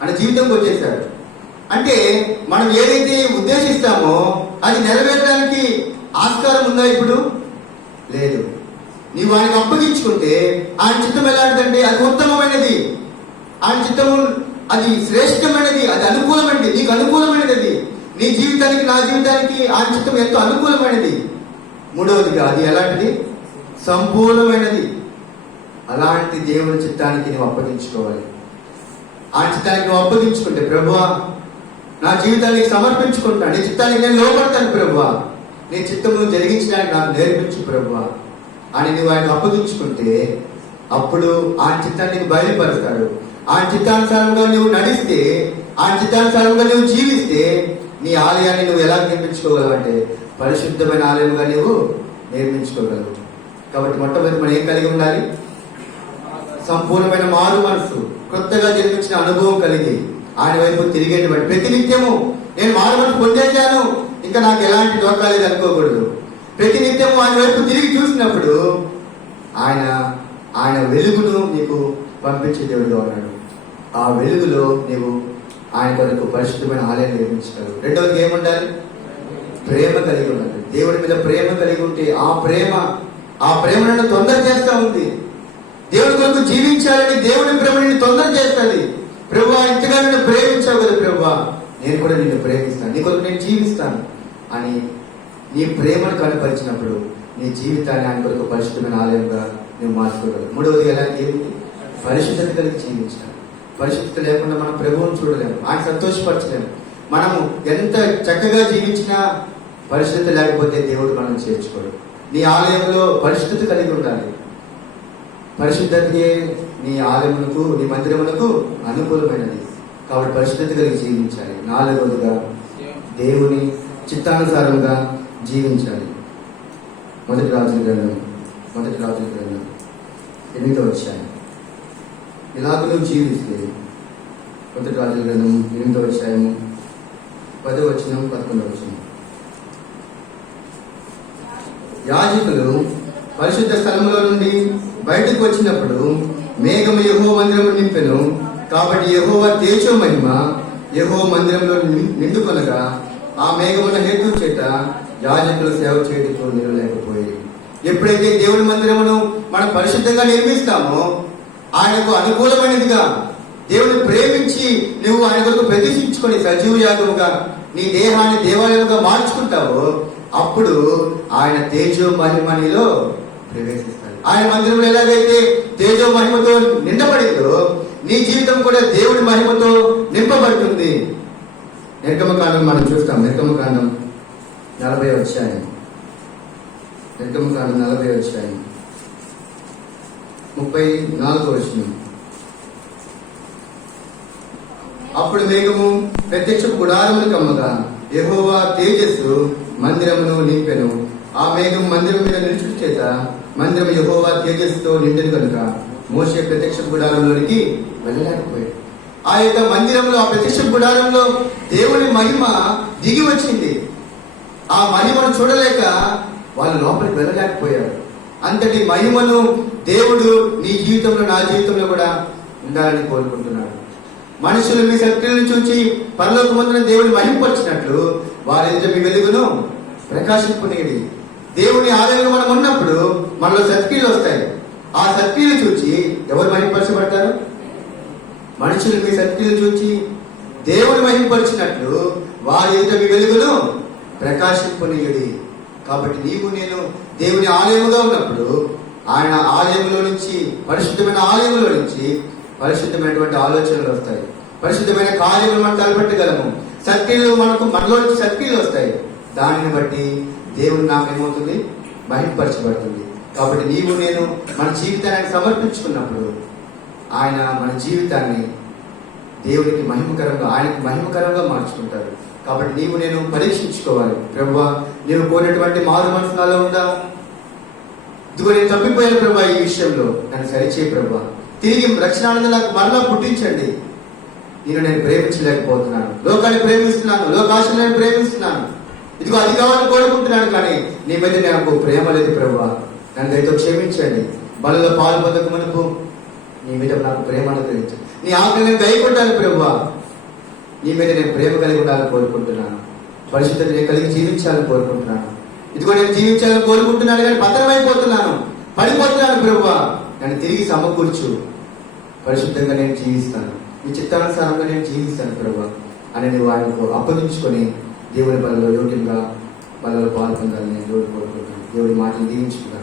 అని జీవితంకి వచ్చేసారు. అంటే మనం ఏదైతే ఉద్దేశిస్తామో అది నెరవేరడానికి ఆస్కారం ఉందా? ఇప్పుడు లేదు. నీవు ఆయనకు అప్పగించుకుంటే ఆయన చిత్తం ఎలాంటిదంటే అది ఉత్తమమైనది, ఆయన చిత్తము అది శ్రేష్టమైనది, అది అనుకూలమైనది, నీకు అనుకూలమైనది. అది నీ జీవితానికి నా జీవితానికి ఆయన చిత్తం ఎంతో అనుకూలమైనది. మూడవదిగా అది ఎలాంటిది? సంపూర్ణమైనది. అలాంటి దేవుని చిత్తానికి నువ్వు అప్పగించుకోవాలి. ఆ చిత్తానికి నువ్వు అప్పగించుకుంటే, ప్రభువా నా జీవితానికి సమర్పించుకుంటాను, నీ చిత్తానికి నేను లోపడతాను ప్రభువా, నీ చిత్తమును జరిగించడానికి నాకు నేర్పించు ప్రభువా అని నువ్వు ఆయన అప్పగించుకుంటే అప్పుడు ఆ చిత్తానికి బయలుపరుస్తాడు. ఆ చిత్తానుసారంగా నువ్వు నడిస్తే, ఆ చిత్తానుసారంగా నువ్వు జీవిస్తే నీ ఆలయాన్ని నువ్వు ఎలా నిర్మించుకోగలవు అంటే పరిశుద్ధమైన ఆలయముగా నువ్వు నిర్మించుకోగలవు. కాబట్టి మొట్టమొదటి మనం ఏం కలిగి ఉండాలి? సంపూర్ణమైన మారు మనసు, కొత్తగా జన్మించిన అనుభవం కలిగి ఆయన వైపు తిరిగేటువంటి ప్రతి నిత్యము నేను మారు మనసు పొందేశాను, ఇంకా నాకు ఎలాంటి డోకా లేదు అనుకోకూడదు. ప్రతి నిత్యము ఆయన వైపు తిరిగి చూసినప్పుడు ఆయన వెలుగును నీకు పంపించే దేవుడుగా ఉన్నాడు. ఆ వెలుగులో నీవు ఆయన కొరకు పరిశుద్ధమైన ఆలయాన్ని నిర్మించగలవు. రెండవది ఏముండాలి? ప్రేమ కలిగి ఉండాలి. దేవుడి మీద ప్రేమ కలిగి ఉంటే ఆ ప్రేమ నన్ను తొందర చేస్తా ఉంది. దేవుడి కొరకు జీవించాలని దేవుడి ప్రేమ నిన్ను తొందర చేస్తుంది. ప్రభువా, ఇంతగా నన్ను ప్రేమించావు కదా ప్రభువా, నేను కూడా నిన్ను ప్రేమిస్తాను, నీ కొరకు నేను జీవిస్తాను అని నీ ప్రేమను కనపరిచినప్పుడు నీ జీవితాన్ని ఆయన కొరకు పరిశుద్ధమైన ఆలయంగా నువ్వు మార్చుకోగలవు. మూడవది ఏమిటి? పరిశుద్ధత కలిగి జీవించాలి. పరిశుద్ధత లేకుండా మనం ప్రభువును చూడలేము, ఆయన సంతోషపరచలేము. మనము ఎంత చక్కగా జీవించినా పరిశుద్ధత లేకపోతే దేవుడు మనం చేర్చుకోడు. నీ ఆలయంలో పరిశుద్ధత కలిగి ఉండాలి. పరిశుద్ధతే నీ ఆలయమునకు, నీ మందిరమునకు అనుకూలమైనది. కాబట్టి పరిశుద్ధత కలిగి జీవించాలి. నాలుగవదిగా దేవుని చిత్తానుసారంగా జీవించాలి. మొదటి రాజుల గ్రంథం 8వ అధ్యాయం. ఇలాగ నువ్వు జీవిస్తే మొదటి రాజుల గ్రంథం 8వ అధ్యాయము 10వ వచనం 11వ వచనం. యాజకులు పరిశుద్ధ స్థలంలో నుండి బయటకు వచ్చినప్పుడు మేఘము యెహోవా మందిరము నింపెను. కాబట్టి యెహోవా తేజో మహిమ యెహోవా మందిరంలో నిండుకొనగా ఆ మేఘమున హేతు చేత యాజకులు సేవ చేయటకు నిలలేకపోయి. ఎప్పుడైతే దేవుని మందిరమును మనం పరిశుద్ధంగా నిర్మిస్తామో, ఆయనకు అనుకూలమైనదిగా దేవుని ప్రేమించి నువ్వు ఆయన కొరకు ప్రతిష్ఠించుకొని సజీవ యాగముగా నీ దేహాన్ని దేవాలయముగా మార్చుకుంటావో, అప్పుడు ఆయన తేజో మహిమనిలో ప్రవేశిస్తాడు. ఆయన మందిరంలో ఎలాగైతే తేజో మహిమతో నిండబడిందో, నీ జీవితం కూడా దేవుడి మహిమతో నింపబడుతుంది. నిర్గమకాండం మనం చూస్తాం. నిర్గమకాండం 40వ అధ్యాయం. నిర్గమకాండం 40వ అధ్యాయం 34వ వచనం. అప్పుడు మేఘము ప్రత్యక్షపు గుడారమును కమ్మగా యెహోవా తేజస్సు మందిరమును నింపెను. ఆ మేఘం మందిరం మీద నిలుచుట చేత మందిరం యెహోవా తేజస్సుతో నిండెను కనుక మోషే ప్రత్యక్ష గుడారంలోనికి వెళ్ళలేకపోయాడు. ఆ యొక్క మందిరంలో, ఆ ప్రత్యక్ష గుడారంలో దేవుని మహిమ దిగి వచ్చింది. ఆ మహిమను చూడలేక వాళ్ళు లోపలికి వెళ్ళలేకపోయారు. అంతటి మహిమను దేవుడు నీ జీవితంలో, నా జీవితంలో కూడా ఉండాలని కోరుకుంటున్నాడు. మనుషులు మీ శక్తులను చూచి పరలోకమందున దేవుని మహిమపరిచినట్లు వారి ఎదుట మీ వెలుగును ప్రకాశింపునేది. దేవుని ఆలయంలో మనం ఉన్నప్పుడు మనలో సత్క్రియలు వస్తాయి. ఆ సత్క్రియలు చూచి ఎవరు మహిమపరచబడతారు? మనుషులు మీ సత్క్రియలు చూచి దేవుని మహిమపరిచినట్లు వారి ఎదుట మీ వెలుగును ప్రకాశింపునేది. కాబట్టి నీవు నేను దేవుని ఆలయముగా ఉన్నప్పుడు ఆయన ఆలయంలో నుంచి, పరిశుద్ధమైన ఆలయంలో నుంచి పరిశుద్ధమైనటువంటి ఆలోచనలు వస్తాయి, పరిశుద్ధమైన కార్యములు మనం తలపెట్టగలము, సత్క్రియలు మనలో సత్క్రియలు వస్తాయి. దానిని బట్టి దేవుని నామం ఏమవుతుంది? మహిమపరచబడుతుంది. కాబట్టి నీవు నేను మన జీవితాన్ని సమర్పించుకున్నప్పుడు ఆయన మన జీవితాన్ని దేవునికి మహిమకరంగా, ఆయనకు మహిమకరంగా మార్చుకుంటారు. కాబట్టి నీవు నేను పరీక్షించుకోవాలి. ప్రభువా, నేను కోరినటువంటి మారు మనసు నాలో ఉందా? ఇదిగో నేను తప్పిపోయాను ప్రభువా, ఈ విషయంలో నన్ను సరిచేయి ప్రభువా, తిరిగి రక్షణానంద నాకు మరలా పుట్టించండి. నేను ప్రేమించలేకపోతున్నాను, లోకాన్ని ప్రేమిస్తున్నాను, లోకాశలను ప్రేమిస్తున్నాను, ఇదిగో అది కావాలని కోరుకుంటున్నాను, కానీ నీ మీద నాకు ప్రేమ లేదు ప్రభువా, నన్ను దయతో క్షమించండి. బలలో పాలు పొందక మనకు నీ మీద నాకు ప్రేమ అనుగ్రహించండి. నీ ఆజ్ఞలను నేను గైకొట్టాలి ప్రభువా, నీ మీద నేను ప్రేమ కలిగి ఉండాలని కోరుకుంటున్నాను, పరిశుద్ధత నేను కలిగి జీవించాలని కోరుకుంటున్నాను. ఇదిగో నేను జీవించాలని కోరుకుంటున్నాను, కానీ పతనమైపోతున్నాను, పడిపోతున్నాను ప్రభువా, నన్ను తిరిగి సమకూర్చు, పరిశుద్ధంగా నేను జీవిస్తాను, నీ చిత్తానుసారంగా నేను జీవిస్తాను ప్రభువా అని నువ్వు ఆయనకు అప్పగించుకొని దేవుని బలలో యోగ్యంగా బలలో పాల్పొందాలని నేను కోరుకుంటున్నాను. దేవుడి మాటలు దీవించుకుంటాను.